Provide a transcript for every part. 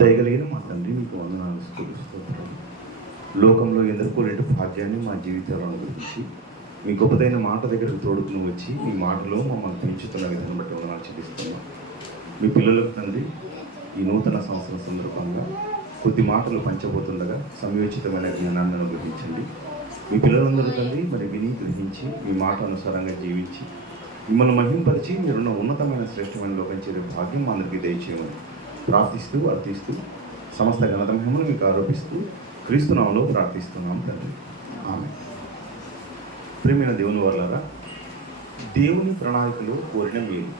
దయగలిగిన మా తండ్రి, మీకు వందనాలు స్తుతిస్తున్నాం. లోకంలో ఎదుర్కోలేని భాగ్యాన్ని మా జీవితాలను అనుగ్రహించి మీ గొప్పదైన మాట దగ్గరకు తోడుకుని వచ్చి మీ మాటలో మమ్మల్ని పెంచుతున్న విధానం బట్టి వందనాలు చెల్లిస్తున్నాం. మీ పిల్లలకు తండ్రి, ఈ నూతన సంవత్సరం సందర్భంగా కొద్ది మాటలు పంచబోతుండగా సమయోచితమైన జ్ఞానాన్ని అనుగ్రహించండి. మీ పిల్లలందరూ తండ్రి మరి విని గ్రహించి మీ మాట అనుసారంగా జీవించి మిమ్మల్ని మహింపరిచి మీరున్న ఉన్నతమైన శ్రేష్టమైన లోకం చేరే భాగ్యం అందరికీ దయచేయమని ప్రార్థిస్తూ అర్థిస్తూ సమస్త ఘనత మహిమను మీకు ఆరోపిస్తూ క్రీస్తునామంలో ప్రార్థిస్తున్నాం తండ్రి, ఆమేన్. ప్రియమైన దేవుని వల్లారా, దేవుని ప్రణాళికలో కోరిన మేలు,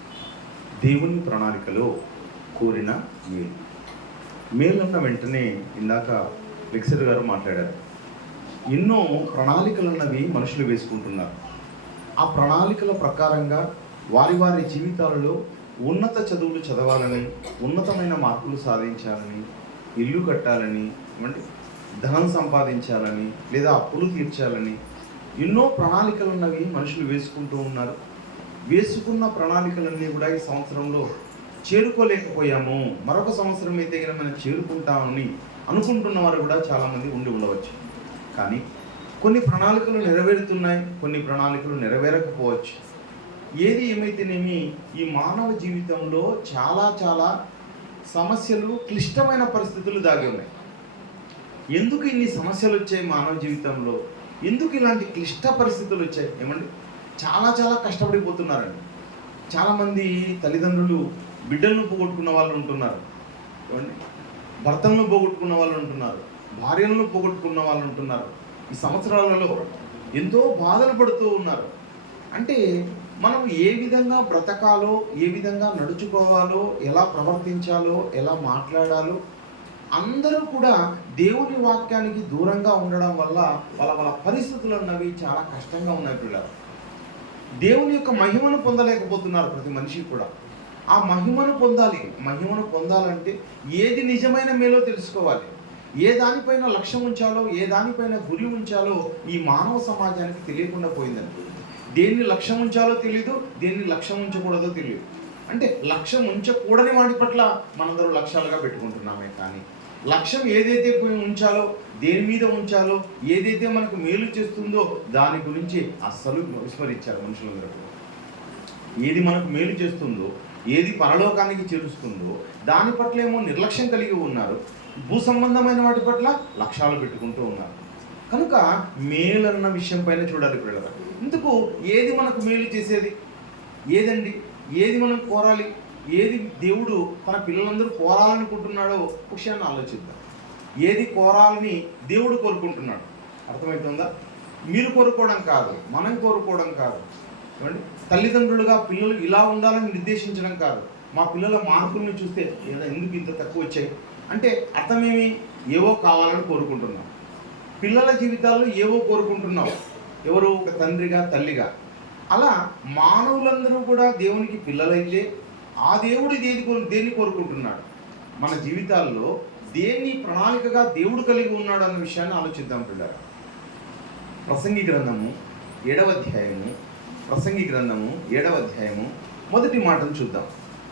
దేవుని ప్రణాళికలో కోరిన మేలు. మేలు అన్న వెంటనే ఇందాక లెక్చరర్ గారు మాట్లాడారు. ఎన్నో ప్రణాళికలు అన్నవి మనుషులు వేసుకుంటున్నారు. ఆ ప్రణాళికల ప్రకారంగా వారి వారి జీవితాలలో ఉన్నత చదువులు చదవాలని, ఉన్నతమైన మార్కులు సాధించాలని, ఇల్లు కట్టాలని, అంటే ధనం సంపాదించాలని, లేదా అప్పులు తీర్చాలని ఎన్నో ప్రణాళికలు ఉన్నవి మనుషులు వేసుకుంటూ ఉన్నారు. వేసుకున్న ప్రణాళికలన్నీ కూడా ఈ సంవత్సరంలో చేరుకోలేకపోయాము, మరొక సంవత్సరం అయితే మనం చేరుకుంటామని అనుకుంటున్న వారు కూడా చాలామంది ఉండి ఉండవచ్చు. కానీ కొన్ని ప్రణాళికలు నెరవేరుతున్నాయి, కొన్ని ప్రణాళికలు నెరవేరకపోవచ్చు. ఏది ఏమైతేనేమి ఈ మానవ జీవితంలో చాలా చాలా సమస్యలు, క్లిష్టమైన పరిస్థితులు దాగి ఉన్నాయి. ఎందుకు ఇన్ని సమస్యలు వచ్చాయి మానవ జీవితంలో? ఎందుకు ఇలాంటి క్లిష్ట పరిస్థితులు వచ్చాయి? ఏమండి, చాలా చాలా కష్టపడిపోతున్నారండి. చాలామంది తల్లిదండ్రులు బిడ్డలను పోగొట్టుకున్న వాళ్ళు ఉంటున్నారు, ఏమండి, భర్తలను పోగొట్టుకున్న వాళ్ళు ఉంటున్నారు, భార్యలను పోగొట్టుకున్న వాళ్ళు ఉంటున్నారు. ఈ సంవత్సరాలలో ఎంతో బాధలు పడుతూ ఉన్నారు. అంటే మనం ఏ విధంగా బ్రతకాలో, ఏ విధంగా నడుచుకోవాలో, ఎలా ప్రవర్తించాలో, ఎలా మాట్లాడాలో అందరూ కూడా దేవుని వాక్యానికి దూరంగా ఉండడం వల్ల వాళ్ళ పరిస్థితులు అన్నవి చాలా కష్టంగా ఉన్నాయి. పిల్లలు దేవుని యొక్క మహిమను పొందలేకపోతున్నారు. ప్రతి మనిషి కూడా ఆ మహిమను పొందాలి. మహిమను పొందాలంటే ఏది నిజమైన మేలో తెలుసుకోవాలి. ఏ దానిపైన లక్ష్యం ఉంచాలో, ఏ దానిపైన గురి ఉంచాలో ఈ మానవ సమాజానికి తెలియకుండా పోయిందండి. దేన్ని లక్ష్యం ఉంచాలో తెలియదు, దేన్ని లక్ష్యం ఉంచకూడదో తెలియదు. అంటే లక్ష్యం ఉంచకూడని వాటి పట్ల మనందరూ లక్ష్యాలుగా పెట్టుకుంటున్నామే. కానీ లక్ష్యం ఏదైతే ఉంచాలో, దేని మీద ఉంచాలో, ఏదైతే మనకు మేలు చేస్తుందో దాని గురించి అస్సలు విస్మరించారు మనుషులందరూ. ఏది మనకు మేలు చేస్తుందో, ఏది పరలోకానికి చేరుస్తుందో దాని పట్ల ఏమో నిర్లక్ష్యం కలిగి ఉన్నారు. భూ సంబంధమైన వాటి పట్ల లక్ష్యాలు పెట్టుకుంటూ ఉన్నారు. కనుక మేలు అన్న విషయం పైన చూడాలి పిల్లలు. ఇందుకు ఏది మనకు మేలు చేసేది? ఏదండి? ఏది మనం కోరాలి? ఏది దేవుడు తన పిల్లలందరూ కోరాలనుకుంటున్నాడో విషయాన్ని ఆలోచిద్దాం. ఏది కోరాలని దేవుడు కోరుకుంటున్నాడు? అర్థమవుతుందా? మీరు కోరుకోవడం కాదు, మనం కోరుకోవడం కాదు. ఏమండి, తల్లిదండ్రులుగా పిల్లలు ఇలా ఉండాలని నిర్దేశించడం కాదు. మా పిల్లల మార్కులను చూస్తే ఎందుకు ఇంత తక్కువ వచ్చాయి అంటే అర్థమేమి? ఏవో కావాలని కోరుకుంటున్నాం. పిల్లల జీవితాల్లో ఏవో కోరుకుంటున్నావు. ఎవరు? ఒక తండ్రిగా, తల్లిగా. అలా మానవులందరూ కూడా దేవునికి పిల్లలైతే ఆ దేవుడు దేన్ని కోరుకుంటున్నాడు? మన జీవితాల్లో దేన్ని ప్రణాళికగా దేవుడు కలిగి ఉన్నాడు అన్న విషయాన్ని ఆలోచిద్దాం పిల్లలు. ప్రసంగి గ్రంథము 7వ అధ్యాయము మొదటి మాటను చూద్దాం.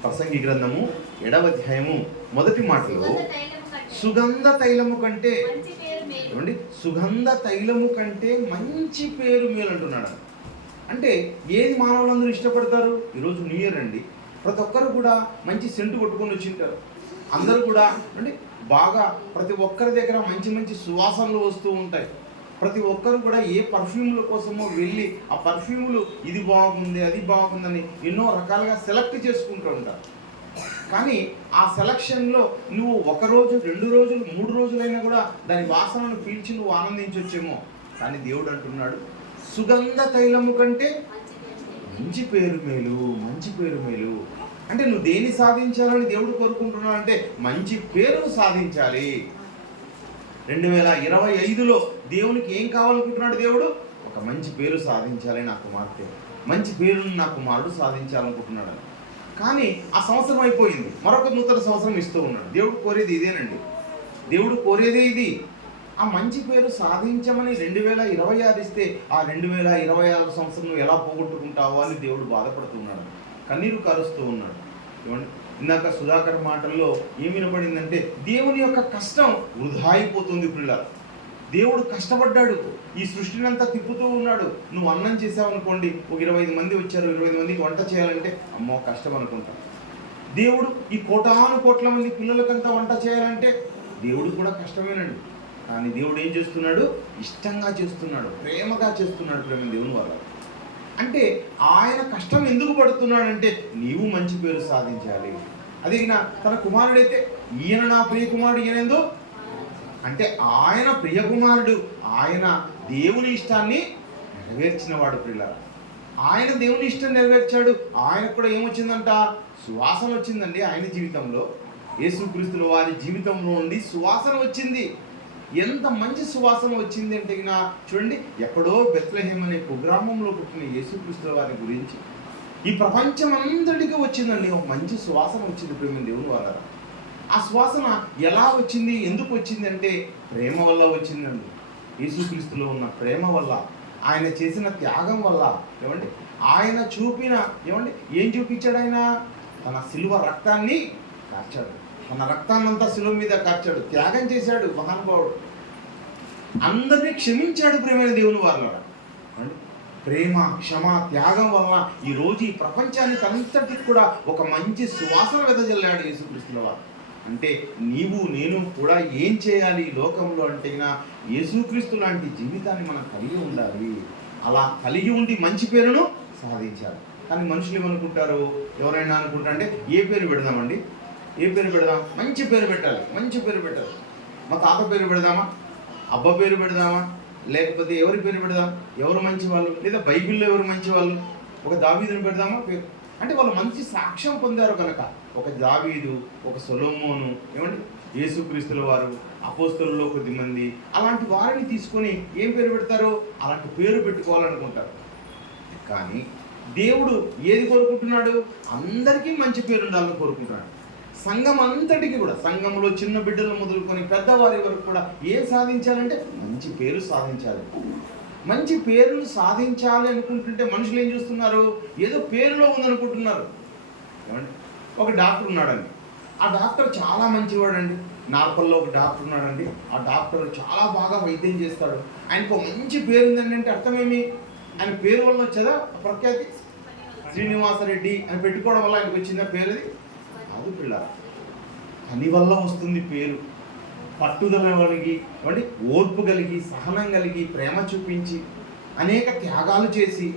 ప్రసంగి గ్రంథము 7వ అధ్యాయము మొదటి మాటలో సుగంధ తైలము కంటే, ఏమండి, సుగంధ తైలము కంటే మంచి పేరు మేలు అంటున్నాడు. అంటే ఏది మానవులందరూ ఇష్టపడతారు? ఈరోజు న్యూ ఇయర్ అండి, ప్రతి ఒక్కరు కూడా మంచి సెంటు కొట్టుకొని వచ్చింటారు. అందరూ కూడా అంటే బాగా ప్రతి ఒక్కరి దగ్గర మంచి మంచి సువాసనలు వస్తూ ఉంటాయి. ప్రతి ఒక్కరు కూడా ఏ పర్ఫ్యూమ్ల కోసమో వెళ్ళి ఆ పర్ఫ్యూములు ఇది బాగుంది, అది బాగుందని ఎన్నో రకాలుగా సెలెక్ట్ చేసుకుంటూ ఉంటారు. కానీ ఆ సెలక్షన్లో నువ్వు 1 రోజు, 2 రోజులు, 3 రోజులైనా కూడా దాని వాసనను పీల్చి నువ్వు ఆనందించవచ్చేమో. కానీ దేవుడు అంటున్నాడు సుగంధ తైలము కంటే మంచి పేరు మేలు, మంచి పేరు మేలు. అంటే నువ్వు దేన్ని సాధించాలని దేవుడు కోరుకుంటున్నాడు అంటే మంచి పేరును సాధించాలి. 2025లో దేవునికి ఏం కావాలనుకుంటున్నాడు దేవుడు? ఒక మంచి పేరు సాధించాలి నా కుమార్తె, మంచి పేరును నా కుమారుడు సాధించాలనుకుంటున్నాడు. కానీ ఆ సంవత్సరం అయిపోయింది, మరొక నూతన సంవత్సరం ఇస్తూ ఉన్నాడు. దేవుడు కోరేది ఇదేనండి, దేవుడు కోరేదే ఇది. ఆ మంచి పేరు సాధించమని 2026 ఇస్తే ఆ 2026 సంవత్సరం నువ్వు ఎలా పోగొట్టుకుంటావో అని దేవుడు బాధపడుతున్నాడు, కన్నీరు కారుస్తూ ఉన్నాడు. ఏమండి, ఇందాక సుధాకర్ మాటల్లో ఏమి వినబడిందంటే దేవుని యొక్క కష్టం వృధా అయిపోతుంది పిల్లలు. దేవుడు కష్టపడ్డాడు, ఈ సృష్టిని అంతా తిప్పుతూ ఉన్నాడు. నువ్వు అన్నం చేసావు అనుకోండి, ఒక 25 మంది వచ్చారు, 25 మందికి వంట చేయాలంటే అమ్మో కష్టం అనుకుంటా. దేవుడు ఈ కోట్ల మంది పిల్లలకంతా వంట చేయాలంటే దేవుడు కూడా కష్టమేనండి. కానీ దేవుడు ఏం చేస్తున్నాడు? ఇష్టంగా చేస్తున్నాడు, ప్రేమగా చేస్తున్నాడు. ప్రేమ దేవుని వల్ల అంటే ఆయన కష్టం ఎందుకు పడుతున్నాడంటే నీవు మంచి పేరు సాధించాలి. అది తన కుమారుడైతే ఈయన నా ప్రియ కుమారుడు, ఈయనందు అంటే ఆయన ప్రియ కుమారుడు, ఆయన దేవుని ఇష్టాన్ని నెరవేర్చిన వాడు. పిల్లలు ఆయన దేవుని ఇష్టం నెరవేర్చాడు. ఆయనకు కూడా ఏమొచ్చిందంట? సువాసన వచ్చిందండి. ఆయన జీవితంలో, యేసుక్రీస్తుల వారి జీవితంలో నుండి సువాసన వచ్చింది. ఎంత మంచి సువాసన వచ్చింది అంటే చూడండి, ఎక్కడో బెత్లెహేమ్ అనే కుగ్రామంలో పుట్టిన యేసుక్రీస్తుల వారి గురించి ఈ ప్రపంచం అంతటికి వచ్చిందండి. ఒక మంచి సువాసన వచ్చింది ప్రేమ దేవుని వాళ్ళ. ఆ సువాసన ఎలా వచ్చింది, ఎందుకు వచ్చింది అంటే ప్రేమ వల్ల వచ్చిందండి. యేసుక్రీస్తులో ఉన్న ప్రేమ వల్ల, ఆయన చేసిన త్యాగం వల్ల. ఏమండి ఆయన చూపిన ఏం చూపించాడు? ఆయన తన సిలువ రక్తాన్ని కార్చాడు. తన రక్తాన్నంతా సిలువ మీద కార్చాడు, త్యాగం చేశాడు మహానుభావుడు. అందరినీ క్షమించాడు ప్రేమైన దేవుని వాళ్ళ. ప్రేమ, క్షమ, త్యాగం వలన ఈరోజు ఈ ప్రపంచానికి అంతటికి కూడా ఒక మంచి సువాసన వెదజల్లాడు యేసుక్రీస్తుల వారు. అంటే నీవు నేను కూడా ఏం చేయాలి ఈ లోకంలో అంటే యేసుక్రీస్తు లాంటి జీవితాన్ని మనం కలిగి ఉండాలి. అలా కలిగి ఉండి మంచి పేరును సాధించాలి. కానీ మనుషులు ఏమనుకుంటారు? ఎవరైనా అనుకుంటా అంటే ఏ పేరు పెడదామండి, ఏ పేరు పెడదాం? మంచి పేరు పెట్టాలి, మంచి పేరు పెట్టాలి. మా తాత పేరు పెడదామా, అబ్బ పేరు పెడదామా, లేకపోతే ఎవరి పేరు పెడదాం? ఎవరు మంచి వాళ్ళు, లేదా బైబిల్లో ఎవరు మంచి వాళ్ళు? ఒక దావీదుని పెడదామా పేరు? అంటే వాళ్ళు మంచి సాక్ష్యం పొందారు కనుక ఒక దావీదు, ఒక సొలొమోను, యేసుక్రీస్తుల వారు, అపోస్తలుల్లో కొద్దిమంది, అలాంటి వారిని తీసుకొని ఏం పేరు పెడతారో అలాంటి పేరు పెట్టుకోవాలనుకుంటారు. కానీ దేవుడు ఏది కోరుకుంటున్నాడు? అందరికీ మంచి పేరు ఉండాలని కోరుకుంటున్నాడు. సంఘం అంతటికి కూడా, సంఘంలో చిన్న బిడ్డలు మొదలుకొని పెద్దవారి వరకు కూడా ఏం సాధించాలంటే మంచి పేరు సాధించాలి. మంచి పేరును సాధించాలి అనుకుంటుంటే మనుషులు ఏం చూస్తున్నారు? ఏదో పేరులో ఉందనుకుంటున్నారు. ఒక డాక్టర్ ఉన్నాడండి, ఆ డాక్టర్ చాలా మంచివాడండి. నార్పల్లో ఒక డాక్టర్ ఉన్నాడండి, ఆ డాక్టర్ చాలా బాగా వైద్యం చేస్తాడు. ఆయనకు మంచి పేరు ఉందండి. అంటే అర్థమేమి? ఆయన పేరు వల్ల వచ్చేదా ప్రఖ్యాతి? శ్రీనివాసరెడ్డి అని పెట్టుకోవడం వల్ల ఆయనకు వచ్చిందా పేరు? అది కాదు పిల్ల, పని వల్ల వస్తుంది పేరు. పట్టుదల కలిగి, ఓర్పు కలిగి, సహనం కలిగి, ప్రేమ చూపించి, అనేక త్యాగాలు చేసి,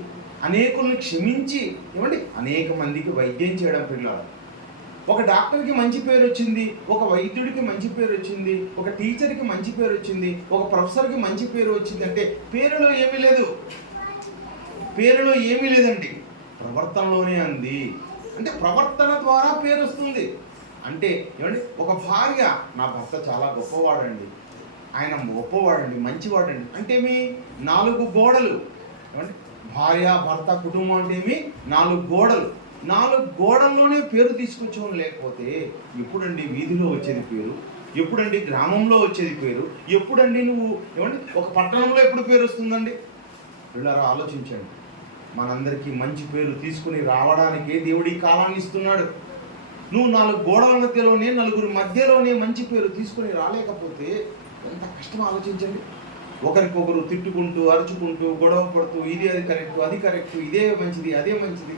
అనేకుల్ని క్షమించి, అనేక మందికి వైద్యం చేయడం పిల్లలు. ఒక డాక్టర్కి మంచి పేరు వచ్చింది, ఒక వైద్యుడికి మంచి పేరు వచ్చింది, ఒక టీచర్కి మంచి పేరు వచ్చింది, ఒక ప్రొఫెసర్కి మంచి పేరు వచ్చింది. అంటే పేరులో ఏమీ లేదు, పేరులో ఏమీ లేదండి, ప్రవర్తనలోనే అంది. అంటే ప్రవర్తన ద్వారా పేరు వస్తుంది. అంటే ఒక భార్య, నా భర్త చాలా గొప్పవాడండి, ఆయన గొప్పవాడండి, మంచివాడండి అంటే ఏమి? 4 గోడలు. భార్య, భర్త, కుటుంబం అంటే ఏమి? 4 గోడలు. 4 గోడల్లోనే పేరు తీసుకొచ్చాము. లేకపోతే ఎప్పుడండి వీధిలో వచ్చేది పేరు? ఎప్పుడండి గ్రామంలో వచ్చేది పేరు? ఎప్పుడండి నువ్వు ఒక పట్టణంలో ఎప్పుడు పేరు వస్తుందండి? వీళ్ళారా ఆలోచించండి. మనందరికీ మంచి పేరు తీసుకుని రావడానికే దేవుడు ఈ కాలాన్ని ఇస్తున్నాడు. నువ్వు 4 గోడల మధ్యలోనే, నలుగురి మధ్యలోనే మంచి పేరు తీసుకుని రాలేకపోతే ఎంత కష్టం ఆలోచించండి. ఒకరికొకరు తిట్టుకుంటూ, అరుచుకుంటూ, గొడవ పడుతూ, ఇది అది కరెక్టు, అది కరెక్టు, ఇదే మంచిది, అదే మంచిది,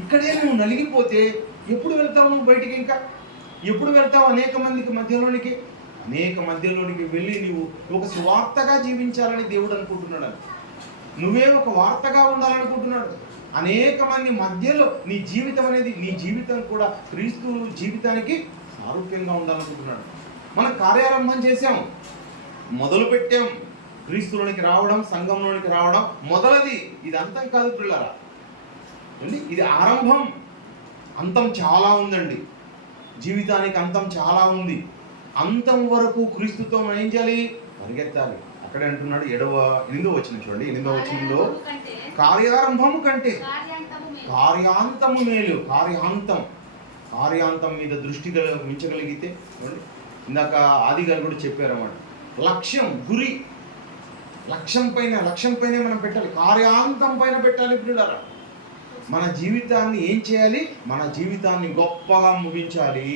ఇక్కడే నువ్వు నలిగిపోతే ఎప్పుడు వెళ్తావు నువ్వు బయటికి? ఇంకా ఎప్పుడు వెళ్తావు అనేక మందికి మధ్యలోనికి? అనేక మధ్యలోనికి వెళ్ళి నువ్వు ఒక సువార్తగా జీవించాలని దేవుడు అనుకుంటున్నాడు. నువ్వే ఒక వార్తగా ఉండాలనుకుంటున్నాడు. అనేక మంది మధ్యలో నీ జీవితం అనేది, నీ జీవితం కూడా క్రీస్తు జీవితానికి సారూప్యంగా ఉండాలనుకుంటున్నాడు. మనం కార్యారంభం చేసాం, మొదలు పెట్టాం, క్రీస్తులోనికి రావడం, సంఘంలోనికి రావడం మొదలది. ఇది అంతం కాదు పిల్లరా, ఇది ఆరంభం. అంతం చాలా ఉందండి, జీవితానికి అంతం చాలా ఉంది. అంతం వరకు క్రీస్తుతో మనం ఏం చేయాలి? పరిగెత్తాలి. అక్కడే అంటున్నాడు 8వ వచనం చూడండి. 8వ వచనంలో కార్యారంభము కంటే కార్యాంతము మేలు. కార్యాంతం మీద దృష్టి ఉంచగలిగితే, ఇందాక ఆది గారు కూడా చెప్పారన్నమాట, లక్ష్యం, గురి, లక్ష్యం పైన మనం పెట్టాలి, కార్యాంతం పైన పెట్టాలి. ఇప్పుడు మన జీవితాన్ని ఏం చేయాలి? మన జీవితాన్ని గొప్పగా ముగించాలి.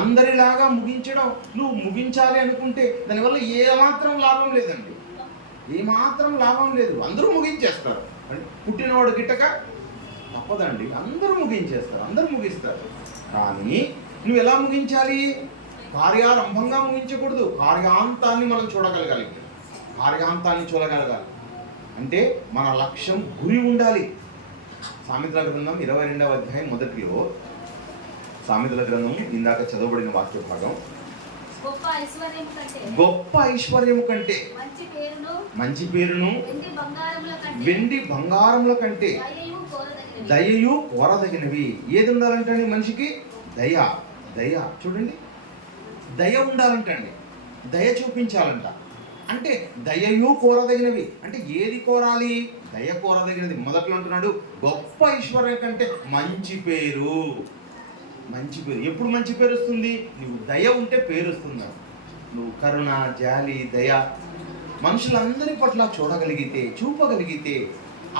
అందరిలాగా ముగించడం, నువ్వు ముగించాలి అనుకుంటే దానివల్ల ఏమాత్రం లాభం లేదండి. ఏమాత్రం లాభం లేదు. అందరూ ముగించేస్తారు. పుట్టినవాడు గిట్టక తప్పదండి. అందరూ ముగించేస్తారు, అందరూ ముగిస్తారు. కానీ నువ్వు ఎలా ముగించాలి? కార్యారంభంగా ముగించకూడదు. కార్యాంతాన్ని మనం చూడగలగాలి. కార్యాంతాన్ని చూడగలగాలి అంటే మన లక్ష్యం, గురి ఉండాలి. సామెతల గ్రంథం 22వ అధ్యాయం మొదటిలో, సామెతల గ్రంథం ఇందాక చదవబడిన వాక్య భాగం, గొప్ప ఐశ్వర్యము కంటే మంచి పేరును వెండి బంగారముల కంటే దయయు కోరదగినవి. ఏది ఉండాలంటండి మనిషికి? దయ. దయ చూడండి, దయ ఉండాలంటండి. దయ చూపించాలంట. అంటే దయయు కోరదగినవి అంటే ఏది కోరాలి? దయ కోరదగినది. మొదట్లో అంటున్నాడు గొప్ప ఐశ్వర్యం కంటే మంచి పేరు. మంచి పేరు ఎప్పుడు మంచి పేరు వస్తుంది? నువ్వు దయ ఉంటే పేరు వస్తుంది. నువ్వు కరుణ, జాలి, దయ మనుషులందరి పట్ల చూడగలిగితే, చూపగలిగితే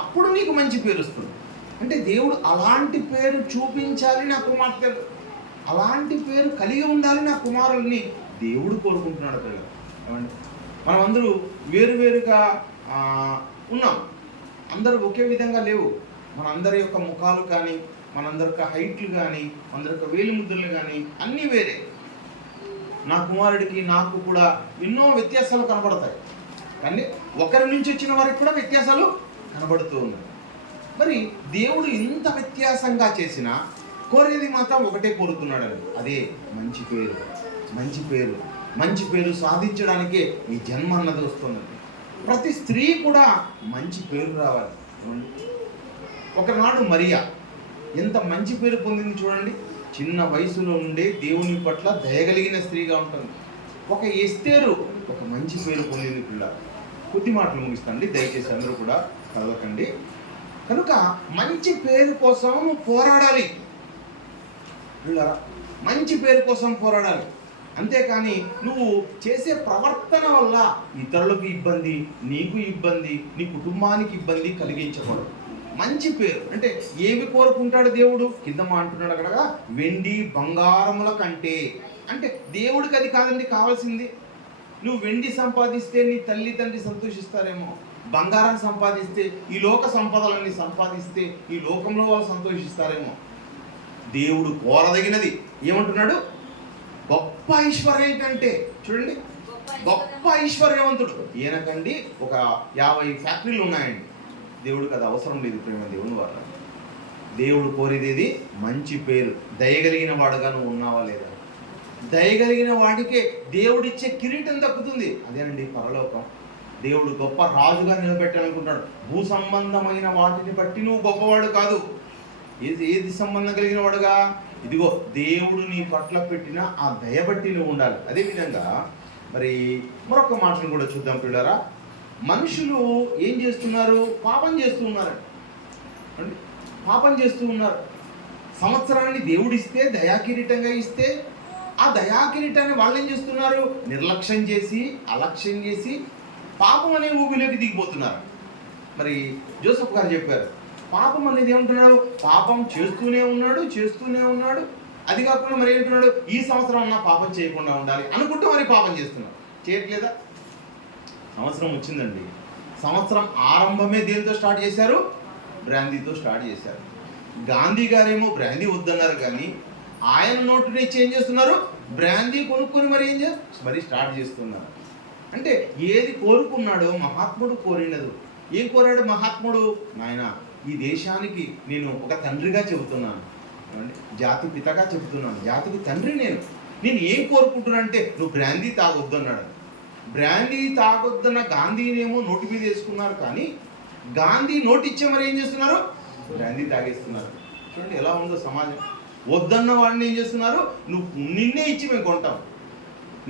అప్పుడు నీకు మంచి పేరు వస్తుంది. అంటే దేవుడు అలాంటి పేరు చూపించాలి నా కుమార్తెలు, అలాంటి పేరు కలిగి ఉండాలి నా కుమారుల్ని దేవుడు కోరుకుంటున్నాడు. పిల్లలు మనం అందరూ వేరువేరుగా ఉన్నాం. అందరూ ఒకే విధంగా లేవు. మనందరి యొక్క ముఖాలు కానీ, మనందరి యొక్క హైట్లు కానీ, మనందరి యొక్క వేలి ముద్రలు కానీ అన్నీ వేరే. నా కుమారుడికి నాకు కూడా ఎన్నో వ్యత్యాసాలు కనబడతాయి. కానీ ఒకరి నుంచి వచ్చిన వారికి కూడా వ్యత్యాసాలు కనబడుతూ ఉన్నాయి. మరి దేవుడు ఇంత వ్యత్యాసంగా చేసినా కోరేది మాత్రం ఒకటే కోరుతున్నాడండి, అదే మంచి పేరు. మంచి పేరు, మంచి పేరు సాధించడానికే ఈ జన్మ అన్నది వస్తున్నది. ప్రతి స్త్రీ కూడా మంచి పేరు రావాలి. ఒకనాడు మరియా ఎంత మంచి పేరు పొందింది చూడండి. చిన్న వయసులో ఉండే దేవుని పట్ల దయగలిగిన స్త్రీగా ఉంటుంది. ఒక ఎస్తేరు ఒక మంచి పేరు పొందింది. పిల్ల కొద్ది మాటలు ముగిస్తాండి, దయచేసి అందరూ కూడా కదలకండి. కనుక మంచి పేరు కోసం నువ్వు పోరాడాలి. పిల్లరా, మంచి పేరు కోసం పోరాడాలి. అంతేకాని నువ్వు చేసే ప్రవర్తన వల్ల ఇతరులకు ఇబ్బంది, నీకు ఇబ్బంది, నీ కుటుంబానికి ఇబ్బంది కలిగించకూడదు. మంచి పేరు అంటే ఏమి కోరుకుంటాడు దేవుడు? కింద అంటున్నాడు అక్కడ, వెండి బంగారముల కంటే. అంటే దేవుడికి అది కాదండి కావాల్సింది. నువ్వు వెండి సంపాదిస్తే నీ తల్లి తండ్రి సంతోషిస్తారేమో, బంగారం సంపాదిస్తే, ఈ లోక సంపదలన్నీ సంపాదిస్తే ఈ లోకంలో వాళ్ళు సంతోషిస్తారేమో. దేవుడు కోరదగినది ఏమంటున్నాడు? గొప్ప ఐశ్వర్యం కంటే. చూడండి, గొప్ప ఐశ్వర్యవంతుడు ఈయనకండి ఒక 50 ఫ్యాక్టరీలు ఉన్నాయండి. దేవుడికి అది అవసరం లేదు. ప్రేమ దేవుని వాళ్ళ దేవుడు కోరేది మంచి పేరు. దయగలిగిన వాడుగా నువ్వు ఉన్నావా లేదా? దయగలిగిన వాడికే దేవుడిచ్చే కిరీటం దక్కుతుంది. అదేనండి పరలోకం. దేవుడు గొప్ప రాజుగా నిలబెట్టాలనుకుంటాడు. భూ సంబంధమైన వాటిని బట్టి నువ్వు గొప్పవాడు కాదు. ఏది సంబంధం కలిగిన వాడుగా? ఇదిగో దేవుడు నీ పట్ల పెట్టిన ఆ దయ బట్టి నువ్వు ఉండాలి. అదేవిధంగా మరి మరొక మాటను కూడా చూద్దాం పిల్లరా. మనుషులు ఏం చేస్తున్నారు? పాపం చేస్తూ ఉన్నారు అండి. పాపం చేస్తూ ఉన్నారు. సంవత్సరాన్ని దేవుడిస్తే, దయాకిరీటంగా ఇస్తే, ఆ దయాకిరీటాన్ని వాళ్ళు ఏం చేస్తున్నారు? నిర్లక్ష్యం చేసి, అలక్ష్యం చేసి పాపం అనే ఊబిలోకి దిగిపోతున్నారు. మరి జోసెఫ్ గారు చెప్పారు, పాపం అనేది ఏమంటున్నాడు? పాపం చేస్తూనే ఉన్నాడు. అది కాకుండా మరి ఏంటున్నాడు? ఈ సంవత్సరం అన్నా పాపం చేయకుండా ఉండాలి అనుకుంటూ మరి పాపం చేస్తున్నాడు. చేయట్లేదా? సంవత్సరం వచ్చిందండి. సంవత్సరం ఆరంభమే దేనితో స్టార్ట్ చేశారు? బ్రాందీతో స్టార్ట్ చేశారు. గాంధీ గారేమో బ్రాందీ వద్దన్నారు, కానీ ఆయన నోటు నుంచి ఏం చేస్తున్నారు? బ్రాందీ కొనుక్కొని మరి స్టార్ట్ చేస్తున్నారు. అంటే ఏది కోరుకున్నాడో మహాత్ముడు కోరినదు. ఏం కోరాడు మహాత్ముడు? నాయన, ఈ దేశానికి నేను ఒక తండ్రిగా చెబుతున్నాను, జాతి పితగా చెబుతున్నాను, జాతికి తండ్రి నేను ఏం కోరుకుంటున్నా అంటే నువ్వు బ్రాందీ తాగొద్దు అన్నాడు. బ్రాందీ తాగొద్దన్న గాంధీనేమో నోటి మీద వేసుకున్నారు, కానీ గాంధీ నోటిచ్చే మరి ఏం చేస్తున్నారు? బ్రాందీ తాగేస్తున్నారు. చూడండి ఎలా ఉందో సమాజం. వద్దన్న వాడిని ఏం చేస్తున్నారు? నువ్వు నిన్నే ఇచ్చి మేము కొంటాం,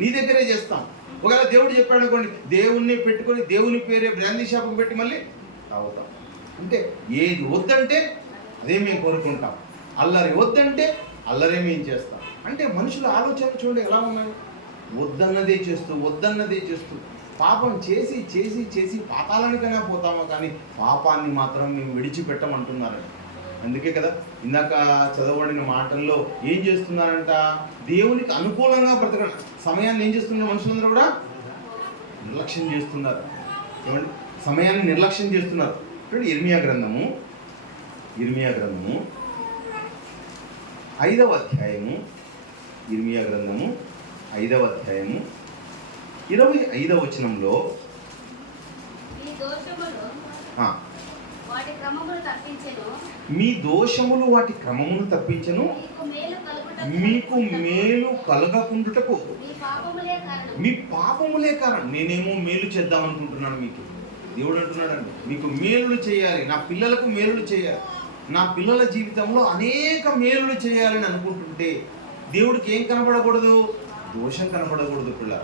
నీ దగ్గరే చేస్తాం. ఒకవేళ దేవుడు చెప్పాడు అనుకోండి, దేవుణ్ణి పెట్టుకొని దేవుని పేరే బ్రాందీ షాపుకి పెట్టి మళ్ళీ తాగుతాం. అంటే ఏది వద్దంటే అదే మేము కోరుకుంటాం, అల్లరి వద్దంటే అల్లరే మేము చేస్తాం. అంటే మనుషుల ఆలోచనలు చూడండి ఎలా ఉన్నాయి. వద్దన్నదే చేస్తూ పాపం చేసి చేసి చేసి పాతాళానికైనా పోతామో కానీ పాపాన్ని మాత్రం మేము విడిచిపెట్టమంటున్నారండి. అందుకే కదా ఇందాక చదవబడిన మాటల్లో ఏం చేస్తున్నారంట, దేవునికి అనుకూలంగా బ్రతకడం సమయాన్ని ఏం చేస్తున్నారు మనుషులందరూ కూడా నిర్లక్ష్యం చేస్తున్నారు. ఏమండి, సమయాన్ని నిర్లక్ష్యం చేస్తున్నారు. చూడండి ఇర్మియా గ్రంథము 5వ అధ్యాయము, ఇర్మియా గ్రంథము 5వ అధ్యాయము 25వ వచనంలో మీ దోషములు వాటి క్రమమును తప్పించెను, మీకు మేలు కలగకుండుటకు మీ పాపములే కారణం. నేనేమో మేలు చేద్దాం అనుకుంటున్నాను మీకు. దేవుడు అంటున్నాడండి, మీకు మేలులు చేయాలి, నా పిల్లలకు మేలులు చేయాలి, నా పిల్లల జీవితంలో అనేక మేలులు చేయాలని అనుకుంటుంటే దేవుడికి ఏం కనపడకూడదు? దోషం కనపడకూడదు, పిల్ల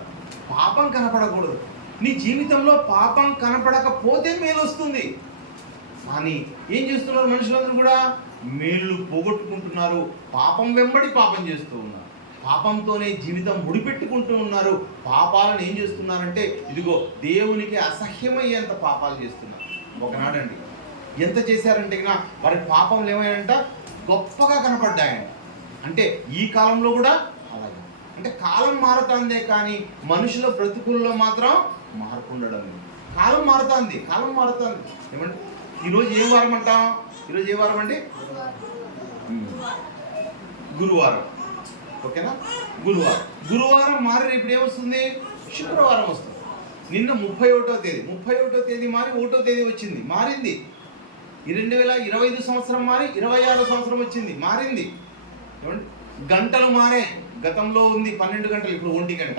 పాపం కనపడకూడదు. నీ జీవితంలో పాపం కనపడకపోతే మేలు వస్తుంది. కానీ ఏం చేస్తున్నారు మనుషులందరూ కూడా? మేలు పోగొట్టుకుంటున్నారు, పాపం వెంబడి పాపం చేస్తూ ఉన్నారు, పాపంతోనే జీవితం ముడిపెట్టుకుంటూ ఉన్నారు. పాపాలను ఏం చేస్తున్నారంటే ఇదిగో దేవునికి అసహ్యమయ్యేంత పాపాలు చేస్తున్నారు. ఒకనాడండి ఎంత చేశారంటే వారి పాపంలు ఏమైనాయంట గొప్పగా కనపడ్డాయంట. అంటే ఈ కాలంలో కూడా అలాగే, అంటే కాలం మారుతుందే కానీ మనుషుల బ్రతుకుల్లో మాత్రం మార్పు ఉండడం లేదు. కాలం మారుతుంది. ఏమంటే ఈరోజు ఏ వారం అంటాం? ఈరోజు ఏ వారం అండి? గురువారం. ఓకేనా? గురువారం మారి రేపు ఏమొస్తుంది? శుక్రవారం వస్తుంది. నిన్న 31వ తేదీ మారి 1వ తేదీ వచ్చింది, మారింది. 2025 సంవత్సరం మారి 26వ సంవత్సరం వచ్చింది, మారింది. ఏమండి, గంటలు మారే. గతంలో ఉంది 12 గంటలు, ఇప్పుడు 1 గంట.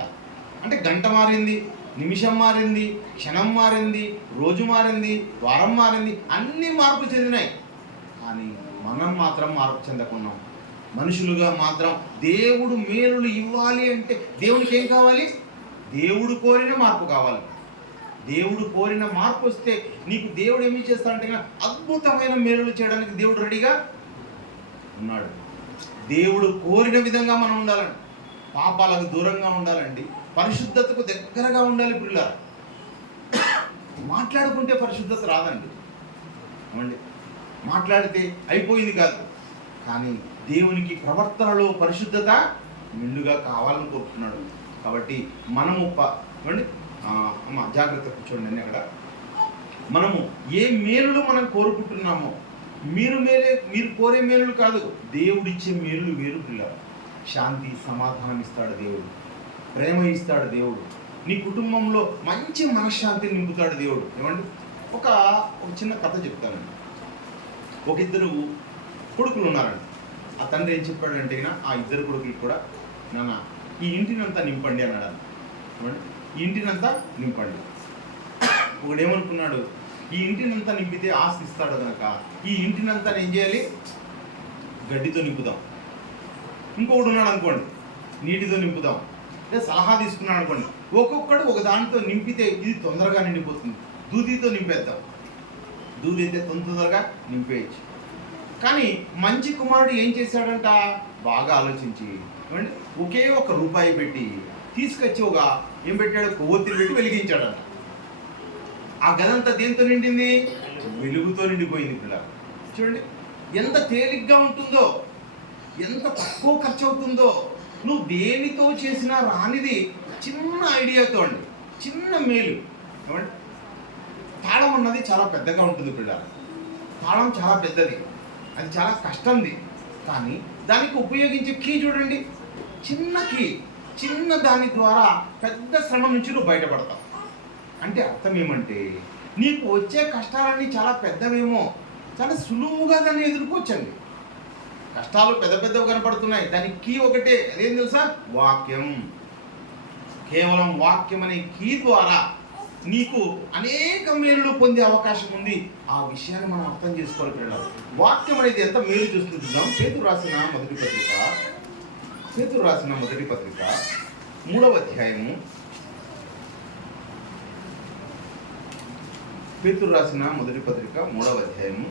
అంటే గంట మారింది, నిమిషం మారింది, క్షణం మారింది, రోజు మారింది, వారం మారింది, అన్ని మార్పు చెందినాయి. కానీ మనం మాత్రం మార్పు చెందకున్నాం. మనుషులుగా మాత్రం దేవుడు మేలులు ఇవ్వాలి అంటే దేవునికి ఏం కావాలి? దేవుడు కోరిన మార్పు కావాలి. దేవుడు కోరిన మార్పు వస్తే నీకు దేవుడు ఏమి చేస్తాడంటే అద్భుతమైన మేలులు చేయడానికి దేవుడు రెడీగా ఉన్నాడు. దేవుడు కోరిన విధంగా మనం ఉండాలండి. పాపాలకు దూరంగా ఉండాలండి, పరిశుద్ధతకు దగ్గరగా ఉండాలి. పిల్లలు మాట్లాడుకుంటే పరిశుద్ధత రాదండి. ఏమండి, మాట్లాడితే అయిపోయింది కాదు. కానీ దేవునికి ప్రవర్తనలో పరిశుద్ధత నిండుగా కావాలని కోరుతున్నాడు. కాబట్టి మనము అమ్మ జాగ్రత్త కూర్చోండి. అక్కడ మనము ఏ మేలులు మనం కోరుకుంటున్నామో, మీరు కోరే మేలులు కాదు, దేవుడిచ్చే మేలులు వేరు. పిల్లలు శాంతి సమాధానం ఇస్తాడు దేవుడు, ప్రేమ ఇస్తాడు దేవుడు, నీ కుటుంబంలో మంచి మనశ్శాంతిని నింపుతాడు దేవుడు. ఏమండి, ఒక చిన్న కథ చెప్తానండి. ఒక ఇద్దరు కొడుకులు ఉన్నారండి. ఆ తండ్రి ఏం చెప్పాడంటే ఆ ఇద్దరు కొడుకులు కూడా, నాన్న ఈ ఇంటినంతా నింపండి అన్నాడు. ఈ ఇంటినంతా నింపండి. ఒకడేమనుకున్నాడు, ఈ ఇంటినంతా నింపితే ఆస్తి ఇస్తాడు కనుక ఈ ఇంటినంతా ఏం చేయాలి? గడ్డితో నింపుదాం. ఇంకొకడు ఉన్నాడు అనుకోండి, నీటితో నింపుదాం. లేదా సలహా తీసుకున్నాడు అనుకోండి, ఒక్కొక్కడు ఒక దానితో నింపితే ఇది తొందరగా నిండిపోతుంది, దూదితో నింపేద్దాం. దూది అయితే తొందరగా నింపేయచ్చు. కానీ మంచి కుమారుడు ఏం చేశాడంట? బాగా ఆలోచించి ఏమంటే ఒకే ₹1 పెట్టి తీసుకొచ్చి ఏం పెట్టాడు? కొవ్వొత్తిని పెట్టి వెలిగించాడంట. ఆ గదంతా దేంతో నిండింది? వెలుగుతో నిండిపోయింది. పిల్లలు చూడండి ఎంత తేలిగ్గా ఉంటుందో, ఎంత తక్కువ ఖర్చు అవుతుందో. నువ్వు దేనితో చేసినా రానిది చిన్న ఐడియాతో అండి, చిన్న మేలు. ఏమంటే తాళం అన్నది చాలా పెద్దగా ఉంటుంది పిల్లలు. తాళం చాలా పెద్దది, అది చాలా కష్టంది. కానీ దానికి ఉపయోగించే కీ చూడండి, చిన్న కీ. చిన్న దాని ద్వారా పెద్ద శ్రమ నుంచి నువ్వు బయటపడతావు. అంటే అర్థం ఏమంటే నీకు వచ్చే కష్టాలన్నీ చాలా పెద్దవేమో, చాలా సులువుగా దాన్ని ఎదుర్కోవచ్చండి. కష్టాలు పెద్ద పెద్దవి కనపడుతున్నాయి, దానికి కీ ఒకటే, అదేం తెలుసా? వాక్యం. కేవలం వాక్యం అనే కీ ద్వారా నీకు అనేక మేలులు పొందే అవకాశం ఉంది. ఆ విషయాన్ని మనం అర్థం చేసుకోవాలి పిల్లలు. వాక్యం అనేది ఎంత మేలు చూస్తుంటాం. పేతురు రాసిన మొదటి పత్రిక 3వ అధ్యాయము, పేతురు రాసిన మొదటి పత్రిక 3వ అధ్యాయము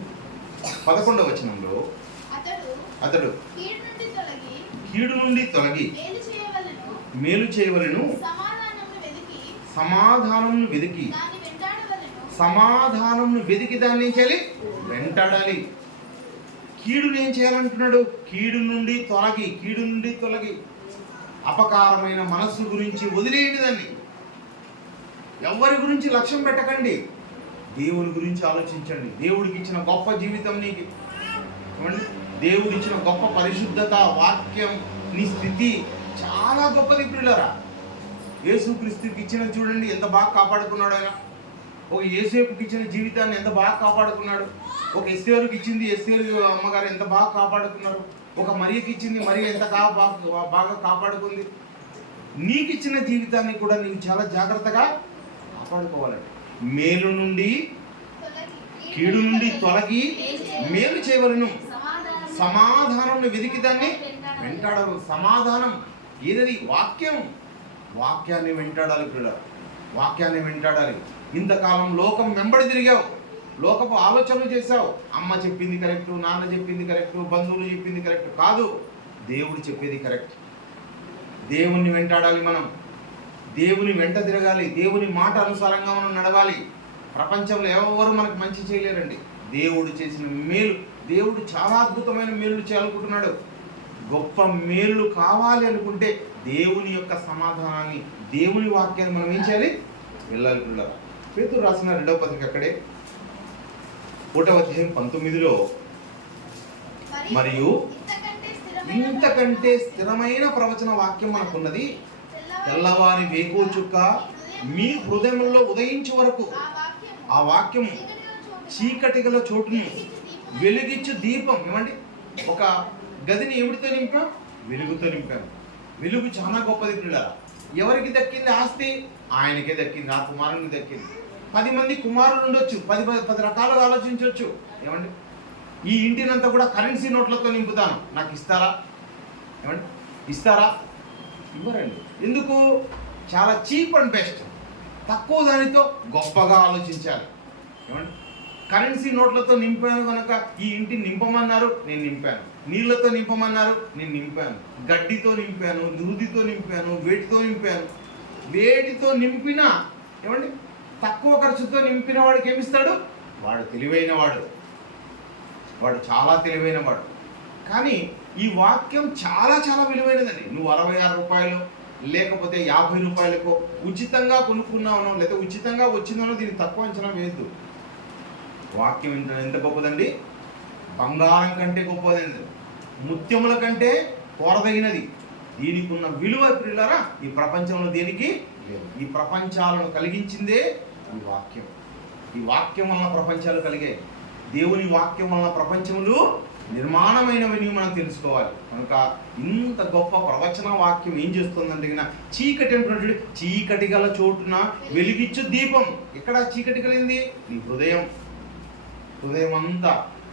11వ వచనంలో అతడు కీడు నుండి తొలగి మేలు చేయవలెను, సమాధానంను వెతికి సమాధానంను వెతికి దాన్ని ఏం చేయాలి? వెంటాడాలి. కీడుని ఏం చేయాలంటున్నాడు? కీడు నుండి తొలగి అపకారమైన మనస్సు గురించి వదిలేయండి. దాన్ని ఎవరి గురించి లక్ష్యం పెట్టకండి, దేవుని గురించి ఆలోచించండి. దేవుడికి ఇచ్చిన గొప్ప జీవితం నీకు, దేవుడు ఇచ్చిన గొప్ప పరిశుద్ధత, వాక్యం, నీ స్థితి చాలా గొప్పది ప్రియులారా. యేసుక్రీస్తుకి ఇచ్చినది చూడండి, ఎంత బాగా కాపాడుకున్నాడు ఆయన. ఒక యేసేపుకి ఇచ్చిన జీవితాన్ని ఎంత బాగా కాపాడుకున్నాడు. ఒక ఎస్తేరుకి ఇచ్చింది ఎస్తేరు అమ్మగారు ఎంత బాగా కాపాడుకున్నారు. ఒక మరియకి ఇచ్చింది మరి ఎంత బాగా కాపాడుకుంది. నీకు ఇచ్చిన జీవితాన్ని కూడా నీవు చాలా జాగ్రత్తగా కాపాడుకోవాలండి. మేలు నుండి కీడు నుండి తొలగి మేలు చేయవలను. సమాధానం వెతికి దాన్ని వెంటాడరు. సమాధానం ఏదది? వాక్యాన్ని వెంటాడాలి పిల్లలు, వాక్యాన్ని వెంటాడాలి. ఇంతకాలం లోకం వెంబడి తిరిగావు, లోకపు ఆలోచనలు చేశావు. అమ్మ చెప్పింది కరెక్టు, నాన్న చెప్పింది కరెక్టు, బంధువులు చెప్పింది కరెక్ట్ కాదు, దేవుడు చెప్పేది కరెక్ట్. దేవుణ్ణి వెంటాడాలి. మనం దేవుని వెంట తిరగాలి. దేవుని మాట అనుసారంగా మనం నడవాలి. ప్రపంచంలో ఎవరు మనకు మంచి చేయలేరండి. దేవుడు చేసిన మేలు, దేవుడు చాలా అద్భుతమైన మేలు చేయాలనుకుంటున్నాడు. గొప్ప మేలు కావాలి అనుకుంటే దేవుని యొక్క సమాధానాన్ని, దేవుని వాక్యాన్ని మనం ఏం చేయాలి? వెళ్ళాలి పిల్లలు. పేతురు రాసిన 2వ పత్రిక అక్కడే 1వ అధ్యాయం 19లో, మరియు ఇంతకంటే స్థిరమైన ప్రవచన వాక్యం మనకున్నది, తెల్లవారి వేకో చుక్క మీ హృదయంలో ఉదయించే వరకు ఆ వాక్యము చీకటి గల చోటును వెలుగిచ్చు దీపం. ఏమండి, ఒక గదిని ఏమిటితో నింపాం? వెలుగుతో నింపాం. వెలుగు చాలా గొప్పది పిల్లలు. ఎవరికి దక్కింది ఆస్తి? ఆయనకే దక్కింది, నా కుమారునికి దక్కింది. 10 మంది కుమారులు ఉండొచ్చు, 10 రకాలుగా ఆలోచించవచ్చు. ఏమండి, ఈ ఇంటినంతా కూడా కరెన్సీ నోట్లతో నింపుతాను, నాకు ఇస్తారా? ఏమండి, ఇస్తారా? ఇవ్వరండి. ఎందుకు? చాలా చీప్ అండ్ బెస్ట్, తక్కువ దానితో గొప్పగా ఆలోచించాలి. ఏమండి, కరెన్సీ నోట్లతో నింపాను కనుక ఈ ఇంటిని నింపమన్నారు, నేను నింపాను. నీళ్లతో నింపమన్నారు, నేను నింపాను. గడ్డితో నింపాను, దూదితో నింపాను, వేటితో నింపాను. వేటితో నింపినా ఏమండి, తక్కువ ఖర్చుతో నింపిన వాడికి ఏమిస్తాడు? వాడు తెలివైనవాడు, వాడు చాలా తెలివైనవాడు. కానీ ఈ వాక్యం చాలా చాలా విలువైనదండి. నువ్వు 66 రూపాయలు లేకపోతే 50 రూపాయలకు ఉచితంగా కొనుక్కున్నావునో లేదా ఉచితంగా వచ్చిందనో దీన్ని తక్కువ అంచనా వేయద్దు. వాక్యం ఎంత గొప్పదండి! బంగారం కంటే గొప్పదండి, ముత్యముల కంటే కోరదగినది. దీనికి ఉన్న విలువ ప్రియులారా ఈ ప్రపంచంలో దేనికి లేదు. ఈ ప్రపంచాలను కలిగించిందే ఈ వాక్యం. ఈ వాక్యం వలన ప్రపంచాలు కలిగాయి. దేవుని వాక్యం వలన ప్రపంచములు నిర్మాణమైనవని మనం తెలుసుకోవాలి. కనుక ఇంత గొప్ప ప్రవచన వాక్యం ఏం చేస్తుందంటే, చీకటి అంటున్నట్టు చీకటి గల చోటున వెలిగిచ్చు దీపం. ఎక్కడ చీకటి కలిగింది? నీ హృదయం.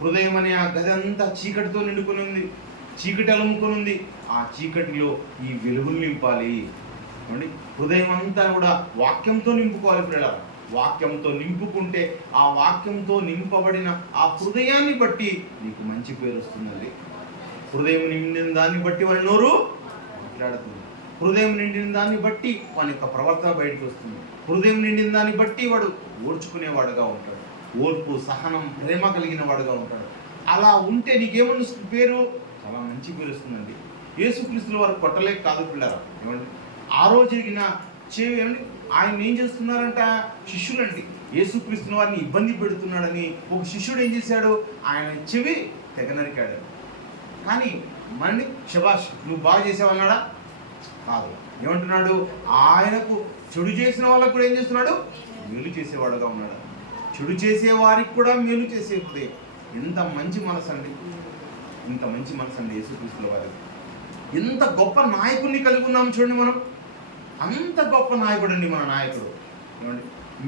హృదయం అనే ఆ గది అంతా చీకటితో నిండుకొని ఉంది, చీకటి అలుముకొని ఉంది. ఆ చీకటిలో ఈ వెలుగులు నింపాలి. అండి, హృదయం అంతా కూడా వాక్యంతో నింపుకోవాలి పిల్లలు. వాక్యంతో నింపుకుంటే ఆ వాక్యంతో నింపబడిన ఆ హృదయాన్ని బట్టి నీకు మంచి పేరు వస్తుందండి. హృదయం నిండిన దాన్ని బట్టి వాడి నోరు మాట్లాడుతుంది. హృదయం నిండిన దాన్ని బట్టి వాని యొక్క ప్రవర్తన బయటకు వస్తుంది. హృదయం నిండిన దాన్ని బట్టి వాడు ఓర్చుకునేవాడుగా ఉంటాడు. ఓర్పు, సహనం, ప్రేమ కలిగిన వాడుగా ఉంటాడు. అలా ఉంటే నీకేమన్నా పేరు? చాలా మంచి పేరు వస్తుందండి. యేసుక్రీస్తుల వారు కొట్టలేక కాదు పిల్లరా. ఏమండి, ఆ రోజు జరిగిన ఏమండి, ఆయన ఏం చేస్తున్నారంట? శిష్యులండి యేసుక్రీస్తుల వారిని ఇబ్బంది పెడుతున్నాడని ఒక శిష్యుడు ఏం చేశాడు? ఆయన చెవి తెగనరికాడు. కానీ మళ్ళీ శబాష్ నువ్వు బాగా చేసావన్నాడా? కాదు. ఏమంటున్నాడు? ఆయనకు చెడు చేసిన వాళ్ళకు కూడా ఏం చేస్తున్నాడు? మేలు చేసేవాడుగా ఉన్నాడు. చెడు చేసే వారికి కూడా మేలు చేసే హృదయం. ఎంత మంచి మనసు అండి, ఇంత మంచి మనసు అండి యేసుక్రీస్తుల వారికి. ఎంత గొప్ప నాయకుడిని కలిగి ఉన్నాం చూడండి మనం. అంత గొప్ప నాయకుడు అండి మన నాయకుడు. ఏమండి,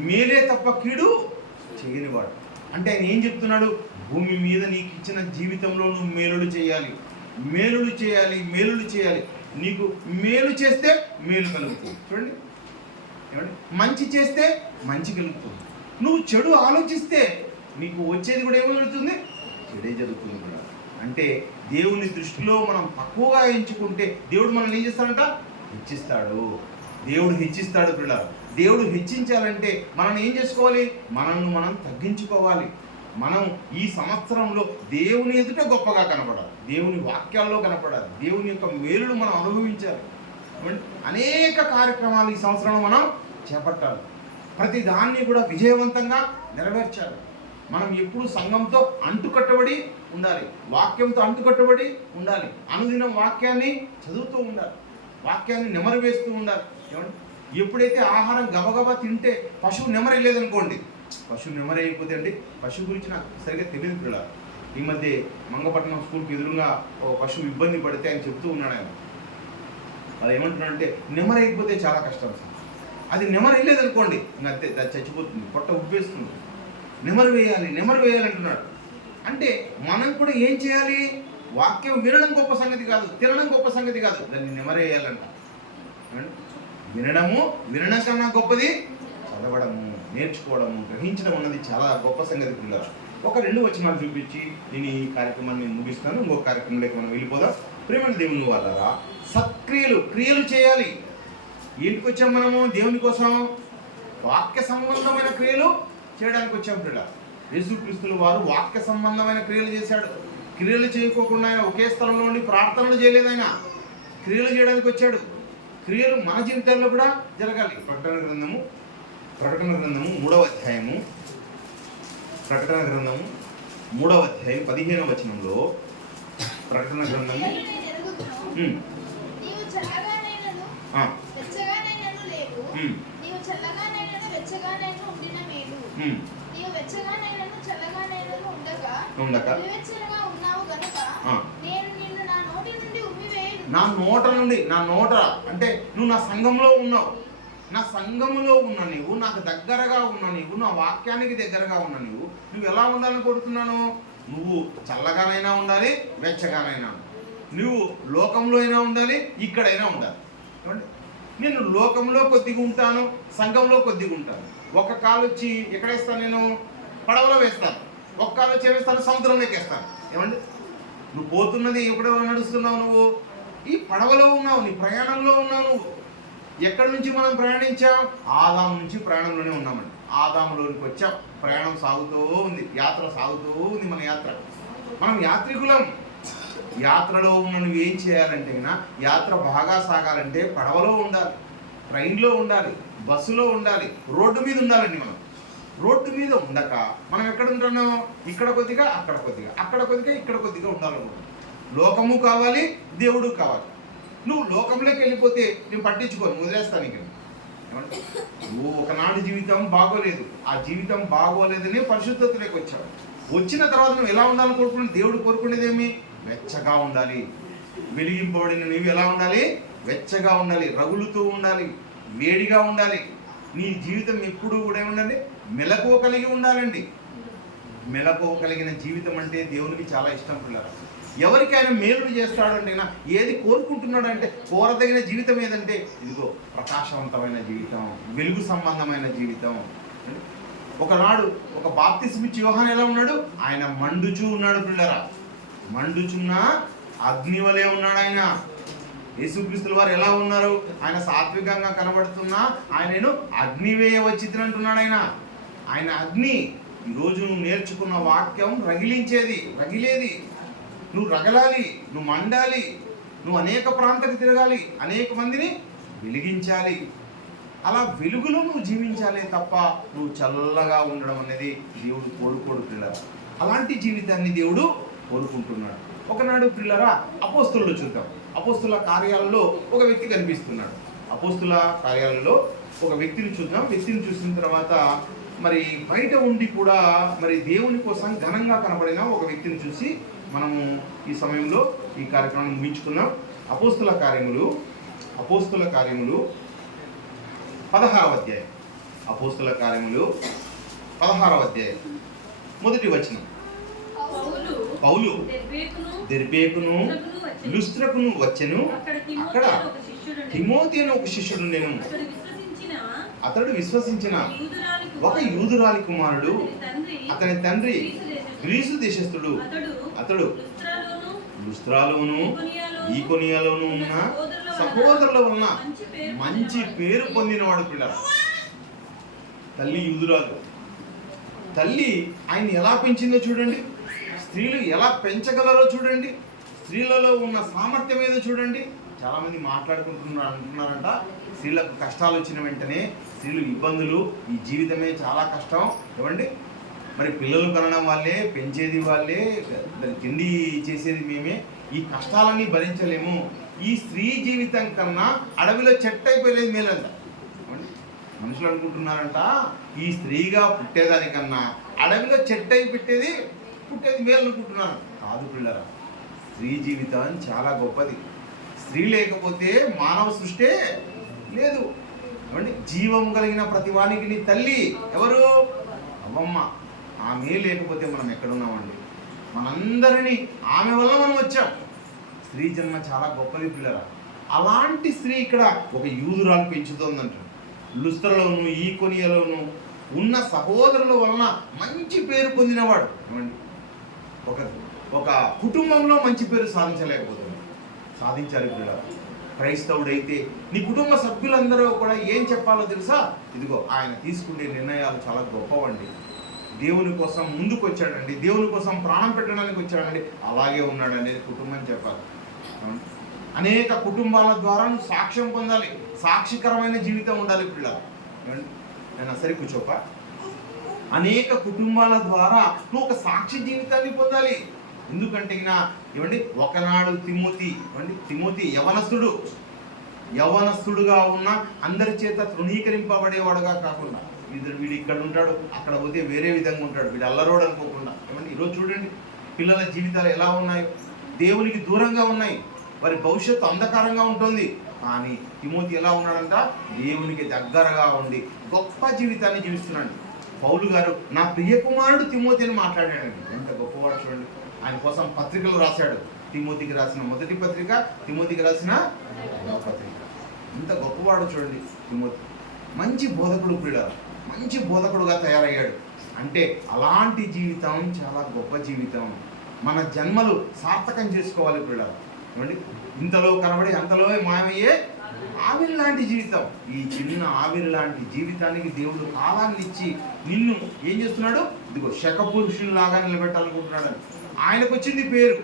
మేలే తప్ప కీడు చేయనివాడు. అంటే ఆయన ఏం చెప్తున్నాడు? భూమి మీద నీకు ఇచ్చిన జీవితంలో నువ్వు మేలులు చేయాలి, మేలులు చేయాలి, మేలులు చేయాలి. నీకు మేలు చేస్తే మేలు కలుగుతుంది. చూడండి, ఏమండి, మంచి చేస్తే మంచి కలుగుతుంది. నువ్వు చెడు ఆలోచిస్తే నీకు వచ్చేది కూడా ఏమి జరుగుతుంది? చెడే జరుగుతుంది కూడా. అంటే దేవుని దృష్టిలో మనం తక్కువగా ఎంచుకుంటే దేవుడు మనల్ని ఏం చేస్తాడంట? హెచ్చిస్తాడు. దేవుడు హెచ్చిస్తాడు పిల్లలు. దేవుడు హెచ్చించాలంటే మనం ఏం చేసుకోవాలి? మనల్ని మనం తగ్గించుకోవాలి. మనం ఈ సంవత్సరంలో దేవుని ఎదుట గొప్పగా కనపడాలి, దేవుని వాక్యాల్లో కనపడాలి, దేవుని యొక్క మేలును మనం అనుభవించాలి. అనేక కార్యక్రమాలు ఈ సంవత్సరంలో మనం చేపట్టాలి. ప్రతి దాన్ని కూడా విజయవంతంగా నెరవేర్చాలి. మనం ఎప్పుడు సంఘంతో అంటుకట్టబడి ఉండాలి, వాక్యంతో అంటుకట్టబడి ఉండాలి. అనుదినం వాక్యాన్ని చదువుతూ ఉండాలి, వాక్యాన్ని నెమరు వేస్తూ ఉండాలి. ఏమండి, ఎప్పుడైతే ఆహారం గబగబా తింటే పశువు నెమరేయలేదనుకోండి, పశువు నెమరైపోతే అండి, పశువు గురించి నాకు సరిగ్గా తెలియదు పిల్లలు. ఈ మధ్య మంగపట్నం స్కూల్కి ఎదురుగా ఒక పశువు ఇబ్బంది పడితే ఆయన చెప్తూ ఉన్నాడు. ఆయన అది ఏమంటున్నాడంటే, నెమరైపోతే చాలా కష్టం సార్, అది నెమరేయలేదనుకోండి ఇంకా అంతే, అది చచ్చిపోతుంది, పొట్ట ఉబ్బేస్తుంది. నెమరు వేయాలి అంటున్నాడు. అంటే మనం కూడా ఏం చేయాలి? వాక్యం వినడం గొప్ప సంగతి కాదు, తినడం గొప్ప సంగతి కాదు, దాన్ని నెమరేయాలంట. వినడం కన్నా గొప్పది చదవడము, నేర్చుకోవడము, గ్రహించడం అన్నది చాలా గొప్ప సంగతి పిల్లలు. ఒక 2 వచనాలు చూపించి నేను ఈ కార్యక్రమాన్ని ముగిస్తాను. ఇంకొక కార్యక్రమంలోకి మనం వెళ్ళిపోదాం. ప్రేమ దేవుని వాళ్ళారా, క్రియలు చేయాలి. ఏంటికి వచ్చాం మనము? దేవుని కోసం వాక్య సంబంధమైన క్రియలు చేయడానికి వచ్చాం పిల్ల. యేసుక్రీస్తుల వారు వాక్య సంబంధమైన క్రియలు చేశాడు. క్రియలు చేయకోకుండా ఆయన ఒకే స్థలంలో ఉండి ప్రార్థనలు చేయలేదు. ఆయన క్రియలు చేయడానికి వచ్చాడు. క్రియలు మన జీవితాల్లో కూడా జరగాలి. ప్రకటన గ్రంథము 3వ అధ్యాయము 15వ వచనంలో ప్రకటన గ్రంథము నా నోట అంటే నువ్వు నా సంఘంలో ఉన్నావు, నా సంఘములో ఉన్న నీవు, నాకు దగ్గరగా ఉన్న నీవు, నా వాక్యానికి దగ్గరగా ఉన్న నువ్వు ఎలా ఉండాలని కోరుతున్నాను? నువ్వు చల్లగానైనా ఉండాలి, వెచ్చగానైనా, నువ్వు లోకంలో అయినా ఉండాలి, ఇక్కడైనా ఉండాలి. నేను లోకంలో కొద్దిగా ఉంటాను, సంఘంలో కొద్దిగా ఉంటాను. ఒక కాలు వచ్చి ఎక్కడేస్తాను? నేను పడవలో వేస్తాను. ఒక కాలు వచ్చి వేస్తాను, సముద్రంలోకి వేస్తాను. ఏమండి, నువ్వు పోతున్నది ఎప్పుడో నడుస్తున్నావు, నువ్వు ఈ పడవలో ఉన్నావు, నీ ప్రయాణంలో ఉన్నావు. నువ్వు ఎక్కడి నుంచి మనం ప్రయాణించాం? ఆదాము నుంచి ప్రయాణంలోనే ఉన్నామండి. ఆదాములోనికి వచ్చాం, ప్రయాణం సాగుతూ ఉంది, యాత్ర సాగుతూ ఉంది. మన యాత్ర, మనం యాత్రికులం. యాత్రలో ఉన్న నువ్వు ఏం చేయాలంటే, యాత్ర బాగా సాగాలంటే పడవలో ఉండాలి, ట్రైన్లో ఉండాలి, బస్సులో ఉండాలి, రోడ్డు మీద ఉండాలండి. మనం రోడ్డు మీద ఉండక మనం ఎక్కడ ఉంటున్నాం? ఇక్కడ కొద్దిగా, అక్కడ కొద్దిగా, అక్కడ కొద్దిగా, ఇక్కడ కొద్దిగా ఉండాలనుకుంటున్నాం. లోకము కావాలి, దేవుడు కావాలి. నువ్వు లోకంలోకి వెళ్ళిపోతే నేను పట్టించుకోను, వదిలేస్తాను. ఇక్కడ నువ్వు ఒకనాడు జీవితం బాగోలేదు, ఆ జీవితం బాగోలేదని పరిశుద్ధతలోకి వచ్చావు. వచ్చిన తర్వాత నువ్వు ఎలా ఉండాలని కోరుకున్నావు? దేవుడు కోరుకునేదేమి? వెచ్చగా ఉండాలి. వెలిగింపబడిన నీవు ఎలా ఉండాలి? వెచ్చగా ఉండాలి, రగులుతూ ఉండాలి, వేడిగా ఉండాలి. నీ జీవితం ఎప్పుడూ కూడా ఏముండాలి? మెలకువ కలిగి ఉండాలండి. మెలకువ కలిగిన జీవితం అంటే దేవునికి చాలా ఇష్టం పిల్లలు. ఎవరికి ఆయన మేలు చేస్తాడంటే, ఏది కోరుకుంటున్నాడంటే, కోరదగిన జీవితం ఏదంటే ఇదిగో ప్రకాశవంతమైన జీవితం, వెలుగు సంబంధమైన జీవితం. ఒకనాడు ఒక బాప్తిస్మిచ్చి యోహాను ఎలా ఉన్నాడు? ఆయన మండుచూ ఉన్నాడు పిల్లరా, మండుచున్న అగ్ని వలె ఉన్నాడు ఆయన. యేసుక్రీస్తుల వారు ఎలా ఉన్నారు? ఆయన సాత్వికంగా కనబడుతున్నా ఆయనను అగ్నివేయ వచ్చిందంటున్నాడు. ఆయన అగ్ని. ఈరోజు నువ్వు నేర్చుకున్న వాక్యం రగిలేది. నువ్వు రగలాలి, నువ్వు మండాలి, నువ్వు అనేక ప్రాంతాలకు తిరగాలి, అనేక మందిని వెలిగించాలి. అలా వెలుగులో నువ్వు జీవించాలి తప్ప నువ్వు చల్లగా ఉండడం అనేది దేవుడు కోరుకోడు పిల్లరా. అలాంటి జీవితాన్ని దేవుడు కోరుకుంటున్నాడు. ఒకనాడు పిల్లరా అపోస్తులను చూద్దాం. అపోస్తుల కార్యాలలో ఒక వ్యక్తి కనిపిస్తున్నాడు. అపోస్తుల కార్యాలలో ఒక వ్యక్తిని చూద్దాం. వ్యక్తిని చూసిన తర్వాత మరి బయట ఉండి కూడా మరి దేవుని కోసం ఘనంగా కనబడిన ఒక వ్యక్తిని చూసి మనము ఈ సమయంలో ఈ కార్యక్రమాన్ని ముగించుకున్నాం. అపోస్తుల కార్యములు 16వ అధ్యాయం. అపోస్తుల కార్యములు 16వ అధ్యాయం మొదటి వచనం. పౌలు దెర్బేకును లుస్త్రకును వచ్చెను. అక్కడ తిమోతి అనే ఒక శిష్యుడు నేను. అతడు విశ్వసించిన ఒక యూదురాలి కుమారుడు, అతని తండ్రి గ్రీసు దేశస్థుడు. అతడు లుస్త్రాలోను ఈకొనియాలోను ఉన్న సహోదరుల వలన మంచి పేరు పొందినవాడు పిల్లలు. తల్లి యూదురాలు. తల్లి ఆయన ఎలా పెంచిందో చూడండి, స్త్రీలు ఎలా పెంచగలరో చూడండి, స్త్రీలలో ఉన్న సామర్థ్యం ఏదో చూడండి. చాలామంది అంటున్నారంట, స్త్రీలకు కష్టాలు వచ్చిన వెంటనే స్త్రీలు ఇబ్బందులు, ఈ జీవితమే చాలా కష్టం. ఏమండి, మరి పిల్లలు కనడం వాళ్ళే, పెంచేది వాళ్ళే, తిండి చేసేది మేమే, ఈ కష్టాలన్నీ భరించలేము, ఈ స్త్రీ జీవితం కన్నా అడవిలో చెట్టు అయిపోయేది మేలంట. మనుషులు అనుకుంటున్నారంట ఈ స్త్రీగా పుట్టేదానికన్నా అడవిలో చెట్టు అయి పుట్టేది మేలు అనుకుంటున్నారు. కాదు పిల్లరా, స్త్రీ జీవితం చాలా గొప్పది. స్త్రీ లేకపోతే మానవ సృష్టే లేదు. ఏమండి, జీవం కలిగిన ప్రతివానికి నీ తల్లి ఎవరు? అవ్వమ్మ. ఆమె లేకపోతే మనం ఎక్కడున్నామండి? మనందరినీ ఆమె వల్ల మనం వచ్చాం. స్త్రీ జన్మ చాలా గొప్పది పిల్లరా. అలాంటి స్త్రీ ఇక్కడ ఒక యూదురాలు పెంచుతోందంట. లుస్త్రలోను, ఈకొనియలోను ఉన్న సహోదరుల వలన మంచి పేరు పొందినవాడు. ఏమండి, ఒక కుటుంబంలో మంచి పేరు సాధించలేకపోతుంది, సాధించాలి పిల్లరా. క్రైస్తవుడైతే నీ కుటుంబ సభ్యులందరూ కూడా ఏం చెప్పాలో తెలుసా? ఇదిగో ఆయన తీసుకునే నిర్ణయాలు చాలా గొప్పవండి, దేవుని కోసం ముందుకు వచ్చాడండి, దేవుని కోసం ప్రాణం పెట్టడానికి వచ్చాడండి, అలాగే ఉన్నాడండి కుటుంబం చెప్పాలి. అనేక కుటుంబాల ద్వారా నువ్వు సాక్ష్యం పొందాలి, సాక్షికరమైన జీవితం ఉండాలి పిల్లలు. నేను సరి కూర్చోప. అనేక కుటుంబాల ద్వారా నువ్వు ఒక సాక్షి జీవితాన్ని పొందాలి. ఎందుకంటే ఏమండి, ఒకనాడు తిమోతి యవనస్తుడుగా ఉన్న అందరి చేత తృణీకరింపబడేవాడుగా కాకుండా, వీడు ఇక్కడ ఉంటాడు, అక్కడ పోతే వేరే విధంగా ఉంటాడు, వీడు అల్లరోడు అనుకోకుండా. ఏమండి, ఈరోజు చూడండి పిల్లల జీవితాలు ఎలా ఉన్నాయి, దేవునికి దూరంగా ఉన్నాయి, వారి భవిష్యత్తు అంధకారంగా ఉంటుంది. కానీ తిమోతి ఎలా ఉన్నాడంట? దేవునికి దగ్గరగా ఉండి గొప్ప జీవితాన్ని జీవిస్తున్నాడు. పౌలు గారు నా ప్రియ కుమారుడు తిమోతి అని మాట్లాడాడండి. ఎంత గొప్పవాడు చూడండి. ఆయన కోసం పత్రికలు రాశాడు. తిమోతికి రాసిన మొదటి పత్రిక, తిమోతికి రాసిన పత్రిక. ఎంత గొప్పవాడు చూడండి తిమోతి. మంచి బోధకుడు పిల్లలు, మంచి బోధకుడుగా తయారయ్యాడు. అంటే అలాంటి జీవితం చాలా గొప్ప జీవితం. మన జన్మలు సార్థకం చేసుకోవాలి పిల్లలు. ఏమండి, ఇంతలో కనబడి అంతలో మాయమయ్యే ఆవిరి లాంటి జీవితం. ఈ చిన్న ఆవిరి లాంటి జీవితానికి దేవుడు కాలాన్ని ఇచ్చి నిన్ను ఏం చేస్తున్నాడు? ఇదిగో శకపురుషుల్లాగా నిలబెట్టాలనుకుంటున్నాడు. ఆయనకు వచ్చింది పేరు,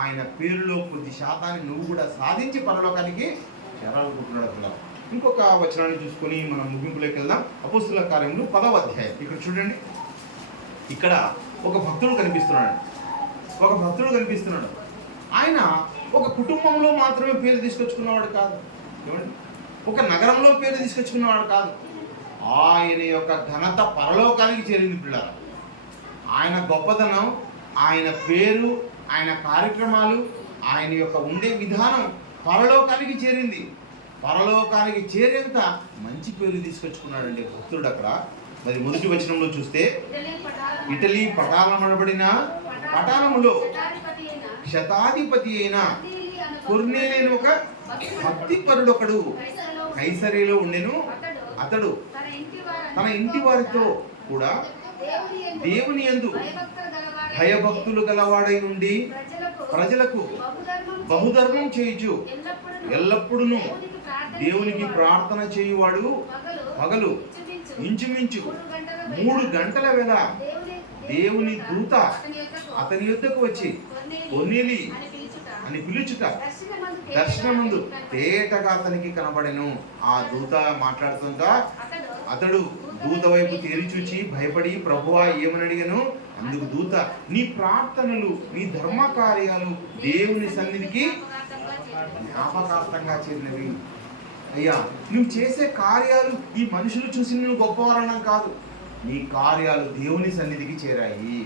ఆయన పేరులో కొద్ది శాతాన్ని నువ్వు కూడా సాధించి పరలోకానికి చేరాలనుకుంటున్నాడు పిల్లలు. ఇంకొక వచనాన్ని చూసుకొని మనం ముగింపులోకి వెళ్దాం. అపోస్తుల కార్యములు 10వ అధ్యాయం. ఇక్కడ చూడండి, ఇక్కడ ఒక భక్తుడు కనిపిస్తున్నాడు. ఆయన ఒక కుటుంబంలో మాత్రమే పేరు తీసుకొచ్చుకున్నవాడు కాదు, ఏమండి, ఒక నగరంలో పేరు తీసుకొచ్చుకున్నవాడు కాదు. ఆయన యొక్క ఘనత పరలోకానికి చేరింది పిల్లలు. ఆయన గొప్పతనం, ఆయన పేరు, ఆయన కార్యక్రమాలు, ఆయన యొక్క ఉండే విధానం పరలోకానికి చేరింది. పరలోకానికి చేరేంత మంచి పేరు తీసుకొచ్చుకున్నాడండి భక్తుడు అక్కడ. మరి మొదటి వచనంలో చూస్తే, ఇటలీ పటాలమనబడిన పటాలములో శతాధిపతి అయిన కొర్నేలియను ఒక భక్తిపరుడు ఒకడు కైసరేలో ఉండెను. అతడు తన ఇంటి వారితో కూడా దేవుని యందు భయభక్తులు గలవాడై ఉండి ప్రజలకు బహుధర్మం చేయుచు ఎల్లప్పుడూ దేవునికి ప్రార్థన చేయువాడు. పగలు ఇంచుమించు 3 గంటల వేళ దేవుని దూత అతని యొద్దకు వచ్చి కొర్నేలి అని పిలుచుట దర్శనమందు తేటగా అతనికి కనబడెను. ఆ దూత మాట్లాడుతుందా, అతడు దూత వైపు తేరి చూచి భయపడి, ప్రభువా ఏమని అడిగాను? అందుకు దూత, నీ ప్రార్థనలు, నీ ధర్మ కార్యాలు దేవుని సన్నిధికి జ్ఞాపకార్థంగా చేరినవి. అయ్యా, నువ్వు చేసే కార్యాలు ఈ మనుషులు చూసి నువ్వు గొప్పవారనం కాదు, నీ కార్యాలు దేవుని సన్నిధికి చేరాయి.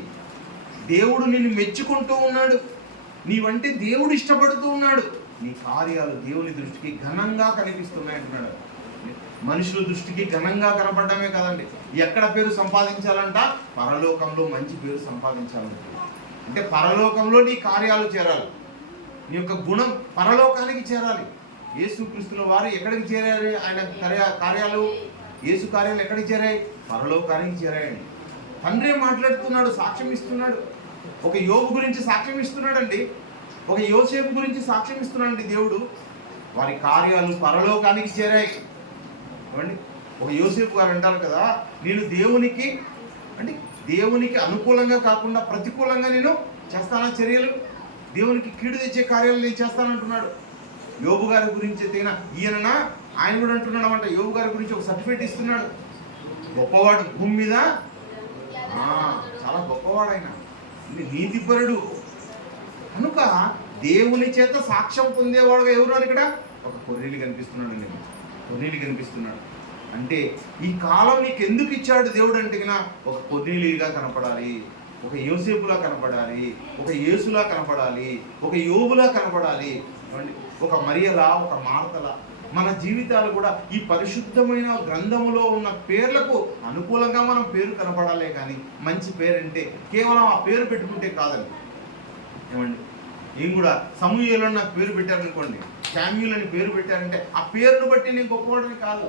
దేవుడు నిన్ను మెచ్చుకుంటూ ఉన్నాడు, నీవంటే దేవుడు ఇష్టపడుతూ ఉన్నాడు. నీ కార్యాలు దేవుని దృష్టికి ఘనంగా కనిపిస్తున్నాయి అంటున్నాడు. మనుషుల దృష్టికి ఘనంగా కనపడమే కదండి, ఎక్కడ పేరు సంపాదించాలంట? పరలోకంలో మంచి పేరు సంపాదించాలంట. అంటే పరలోకంలో నీ కార్యాలు చేరాలి, నీ యొక్క గుణం పరలోకానికి చేరాలి. యేసుక్రీస్తుల వారు ఎక్కడికి చేరారు? ఆయన కార్యాలు, యేసు కార్యాలు ఎక్కడికి చేరాయి? పరలోకానికి చేరాయండి. తండ్రి మాట్లాడుతున్నాడు, సాక్ష్యం ఇస్తున్నాడు. ఒక యోబు గురించి సాక్ష్యం ఇస్తున్నాడండి, ఒక యోసేపు గురించి సాక్ష్యం ఇస్తున్నాడండి దేవుడు. వారి కార్యాలు పరలోకానికి చేరాయి. ఏమండి, ఒక యోసేపు గారు అంటారు కదా, నేను దేవునికి అంటే దేవునికి అనుకూలంగా కాకుండా ప్రతికూలంగా నేను చేస్తానా చర్యలు, దేవునికి కీడు తెచ్చే కార్యాలు నేను చేస్తానంటున్నాడు. యోబు గారి గురించి తగిన ఈయన ఆయన కూడా అంటున్నాడు అన్నమాట. యోబు గారి గురించి ఒక సర్టిఫికేట్ ఇస్తున్నాడు, గొప్పవాడు భూమి మీద, చాలా గొప్పవాడు ఆయన, నీతిపరుడు. కనుక దేవుని చేత సాక్ష్యం పొందేవాడుగా ఎవరు అని ఇక్కడ ఒక కొర్రీలు కనిపిస్తున్నాడు. నేను కొర్రీలు కనిపిస్తున్నాడు అంటే ఈ కాలం నీకు ఎందుకు ఇచ్చాడు దేవుడు అంటే కన్నా ఒక కొర్రీలుగా కనపడాలి, ఒక యోసేపులా కనపడాలి, ఒక యేసులా కనపడాలి, ఒక యోబులా కనపడాలి, ఒక మరియలా, ఒక మార్తలా. మన జీవితాలు కూడా ఈ పరిశుద్ధమైన గ్రంథములో ఉన్న పేర్లకు అనుకూలంగా మనం పేరు కనపడాలే కానీ మంచి పేరు అంటే కేవలం ఆ పేరు పెట్టుకుంటే కాదండి. ఏమండి, ఏం కూడా సమూయేలు అని నాకు పేరు పెట్టారనుకోండి, శామ్యూల్ అని పేరు పెట్టారంటే ఆ పేరును బట్టి నేను గొప్పవాడిని కాదు.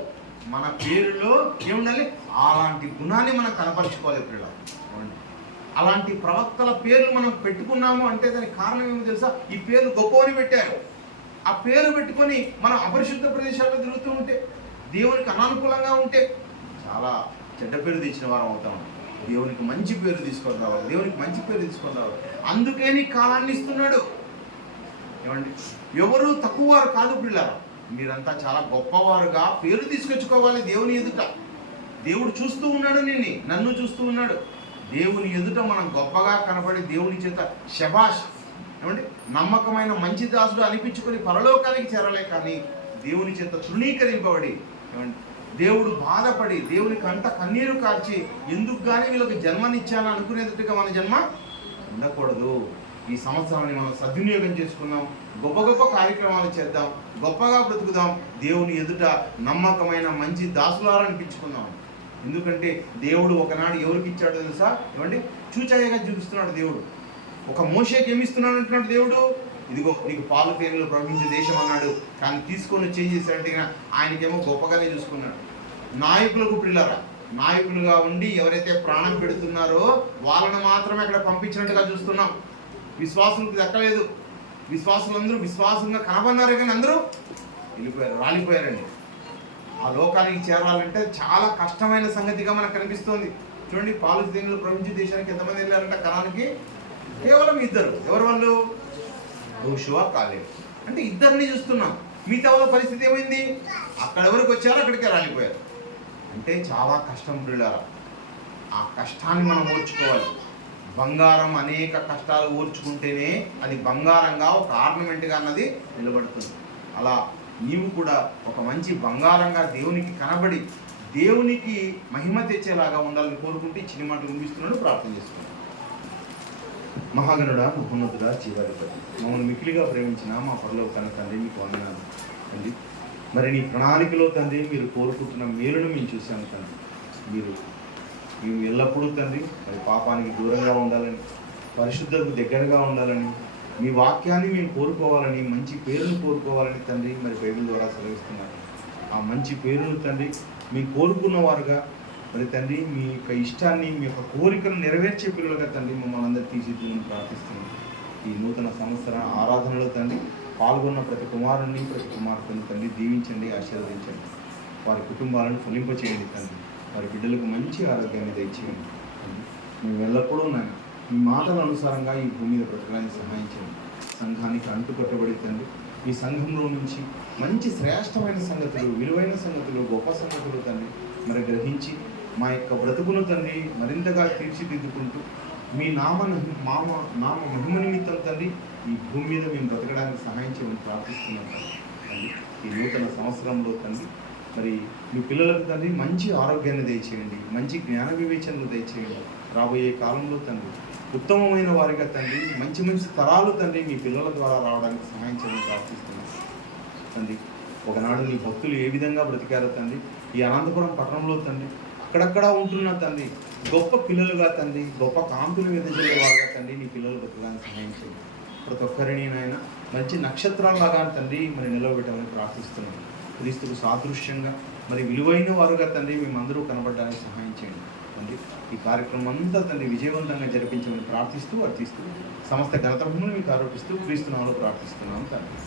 మన పేరులో ఏముండాలి, అలాంటి గుణాన్ని మనం కనపరుచుకోవాలి. పిల్లలు అలాంటి ప్రవక్తల పేర్లు మనం పెట్టుకున్నాము అంటే దానికి కారణం ఏమో తెలుసా, ఈ పేర్లు గొప్పవని పెట్టారు. ఆ పేరు పెట్టుకొని మనం అపరిశుద్ధ ప్రదేశాల్లో తిరుగుతూ ఉంటే, దేవునికి అనానుకూలంగా ఉంటే చాలా చెడ్డ పేరు తెచ్చిన వారం అవుతాం. దేవునికి మంచి పేరు తీసుకొని రావాలి, దేవునికి మంచి పేరు తీసుకొని రావాలి. అందుకే నీ కాలాన్ని ఇస్తున్నాడు. ఏమండి, ఎవరు తక్కువ వారు కాదు పిల్లరా, మీరంతా చాలా గొప్పవారుగా పేరు తీసుకొచ్చుకోవాలి దేవుని ఎదుట. దేవుడు చూస్తూ ఉన్నాడు, నన్ను చూస్తూ ఉన్నాడు. దేవుని ఎదుట మనం గొప్పగా కనబడి దేవుని చేత శబాష్ ఏమండి నమ్మకమైన మంచి దాసుడు అనిపించుకొని పరలోకానికి చేరలే కానీ దేవుని చేత తృణీకరింపబడి, ఏమండి దేవుడు బాధపడి దేవుని కంట కన్నీరు కార్చి ఎందుకు కానీ వీళ్ళకి జన్మనిచ్చాను అనుకునేటట్టుగా మన జన్మ ఉండకూడదు. ఈ సంవత్సరాన్ని మనం సద్వినియోగం చేసుకుందాం, గొప్ప గొప్ప కార్యక్రమాలు చేద్దాం, గొప్పగా బ్రతుకుదాం, దేవుని ఎదుట నమ్మకమైన మంచి దాసులారా అనిపించుకుందాం. ఎందుకంటే దేవుడు ఒకనాడు ఎవరికి ఇచ్చాడో తెలుసా, ఏమండి చూచాయగా చూపిస్తున్నాడు దేవుడు. ఒక మోషేకి ఏమిస్తున్నాడు అంటున్నాడు దేవుడు, ఇదిగో నీకు పాలు పేరులో ప్రవహించే దేశం అన్నాడు. కానీ తీసుకొని చేసేసంటే ఆయనకేమో గొప్పగానే చూసుకున్నాడు. నాయకులకు పిల్లరా, నాయకులుగా ఉండి ఎవరైతే ప్రాణం పెడుతున్నారో వాళ్ళను మాత్రమే అక్కడ పంపించినట్టుగా చూస్తున్నాం. విశ్వాసులకు దక్కలేదు. విశ్వాసులందరూ విశ్వాసంగా కనబడినారే కానీ అందరూ వెళ్ళిపోయారు, రాలిపోయారండి. ఆ లోకానికి చేరాలంటే చాలా కష్టమైన సంగతిగా మనకు కనిపిస్తోంది. చూడండి, పాలు తేనెలు ప్రపంచ దేశానికి ఎంతమంది వెళ్ళారంటే కణానికి కేవలం ఇద్దరు. ఎవరు వాళ్ళు? యెహోషువ, కాలేబు. అంటే ఇద్దరిని చూస్తున్నాం. మిగతా వాళ్ళ పరిస్థితి ఏమైంది? అక్కడ ఎవరికి వచ్చారో అక్కడికే రాలిపోయారు. అంటే చాలా కష్టం పిల్లారా. ఆ కష్టాన్ని మనం ఓర్చుకోవాలి. బంగారం అనేక కష్టాలు ఓర్చుకుంటేనే అది బంగారంగా ఒక ఆర్నమెంట్గా అన్నది నిలబడుతుంది. అలా నీవు కూడా ఒక మంచి బంగారంగా దేవునికి కనబడి దేవునికి మహిమ తెచ్చేలాగా ఉండాలని కోరుకుంటే చిన్న మాటలు వినిపిస్తున్నాడు. ప్రార్థన చేస్తున్నాడు. మహాగణుడా, మహోన్నతుడా, జీవాధిపతి, మమ్మల్ని మిక్కిలిగా ప్రేమించిన మా పరలోక తండ్రి మీకు వందనాలు తండ్రి. మరి నీ ప్రణాళికలో తండ్రి మీరు కోరుకుంటున్న మేలును మేము చూసాము తండ్రి. మేము ఎల్లప్పుడూ తండ్రి మరి పాపానికి దూరంగా ఉండాలని, పరిశుద్ధతకు దగ్గరగా ఉండాలని, మీ వాక్యాన్ని మేము కోరుకోవాలని, మంచి పేరును కోరుకోవాలని తండ్రి మరి బైబిల్ ద్వారా సెలవిస్తున్నారు. ఆ మంచి పేరును తండ్రి మీరు కోరుకున్న వారుగా మరి తండ్రి మీ యొక్క ఇష్టాన్ని, మీ యొక్క కోరికను నెరవేర్చే పిల్లలుగా తండ్రి మమ్మల్ని అందరూ తీర్చిదిద్దామని ప్రార్థిస్తున్నాం. ఈ నూతన సంవత్సర ఆరాధనలో తండ్రి పాల్గొన్న ప్రతి కుమారుని, ప్రతి కుమార్తెను తండ్రి దీవించండి, ఆశీర్వదించండి. వారి కుటుంబాలను ఫలింపచేయండి తండ్రి. వారి బిడ్డలకు మంచి ఆరోగ్యాన్ని దయచేయండి. మేము ఎల్లప్పుడూ మీ మాటల అనుసారంగా ఈ భూమి మీద బ్రతకడానికి సహాయం చేయండి. సంఘానికి అంటుకట్టబడి తండ్రి ఈ సంఘంలో నుంచి మంచి శ్రేష్టమైన సంగతులు, విలువైన సంగతులు, గొప్ప సంగతులు తండ్రి మరి గ్రహించి మా యొక్క బ్రతుకును తండ్రి మరింతగా తీర్చిదిద్దుకుంటూ మీ నామ మహిమ నిమిత్తం తండ్రి ఈ భూమి మీద మేము బ్రతకడానికి సహాయం చేయమని ప్రార్థిస్తున్నాం తండ్రి. ఈ నూతన సంవత్సరంలో తండ్రి మరి మీ పిల్లలకు తండ్రి మంచి ఆరోగ్యాన్ని దయచేయండి, మంచి జ్ఞాన వివేచనలు దయచేయండి. రాబోయే కాలంలో తండ్రి ఉత్తమమైన వారిగా తండ్రి మంచి మంచి తరాలు తండ్రి మీ పిల్లల ద్వారా రావడానికి సహాయం చేయమని ప్రార్థిస్తున్నాం తండ్రి. ఒకనాడు నీ భక్తులు ఏ విధంగా బ్రతికారో తండ్రి ఈ అనంతపురం పట్టణంలో తండ్రి అక్కడక్కడ ఉంటున్న తండ్రి గొప్ప పిల్లలుగా తండ్రి, గొప్ప కాంతులు వెదజల్లే వారుగా తండ్రి నీ పిల్లలు బ్రతకడానికి సహాయం చేయండి. ప్రతి ఒక్కరిని నాయన మంచి నక్షత్రాలలాగా తండ్రి మరి నిలవబెట్టమని ప్రార్థిస్తున్నాం. క్రీస్తుకు సాదృశ్యంగా మరి విలువైన వారుగా తండ్రి మేమందరూ కనబడడానికి సహాయం చేయండి తండ్రి. ఈ కార్యక్రమం అంతా తండ్రి విజయవంతంగా జరిపించమని ప్రార్థిస్తూ అర్థిస్తూ సమస్త ఘనత భూములు మీకు ఆరోపిస్తూ క్రీస్తు నామములో ప్రార్థిస్తున్నాం తండ్రి.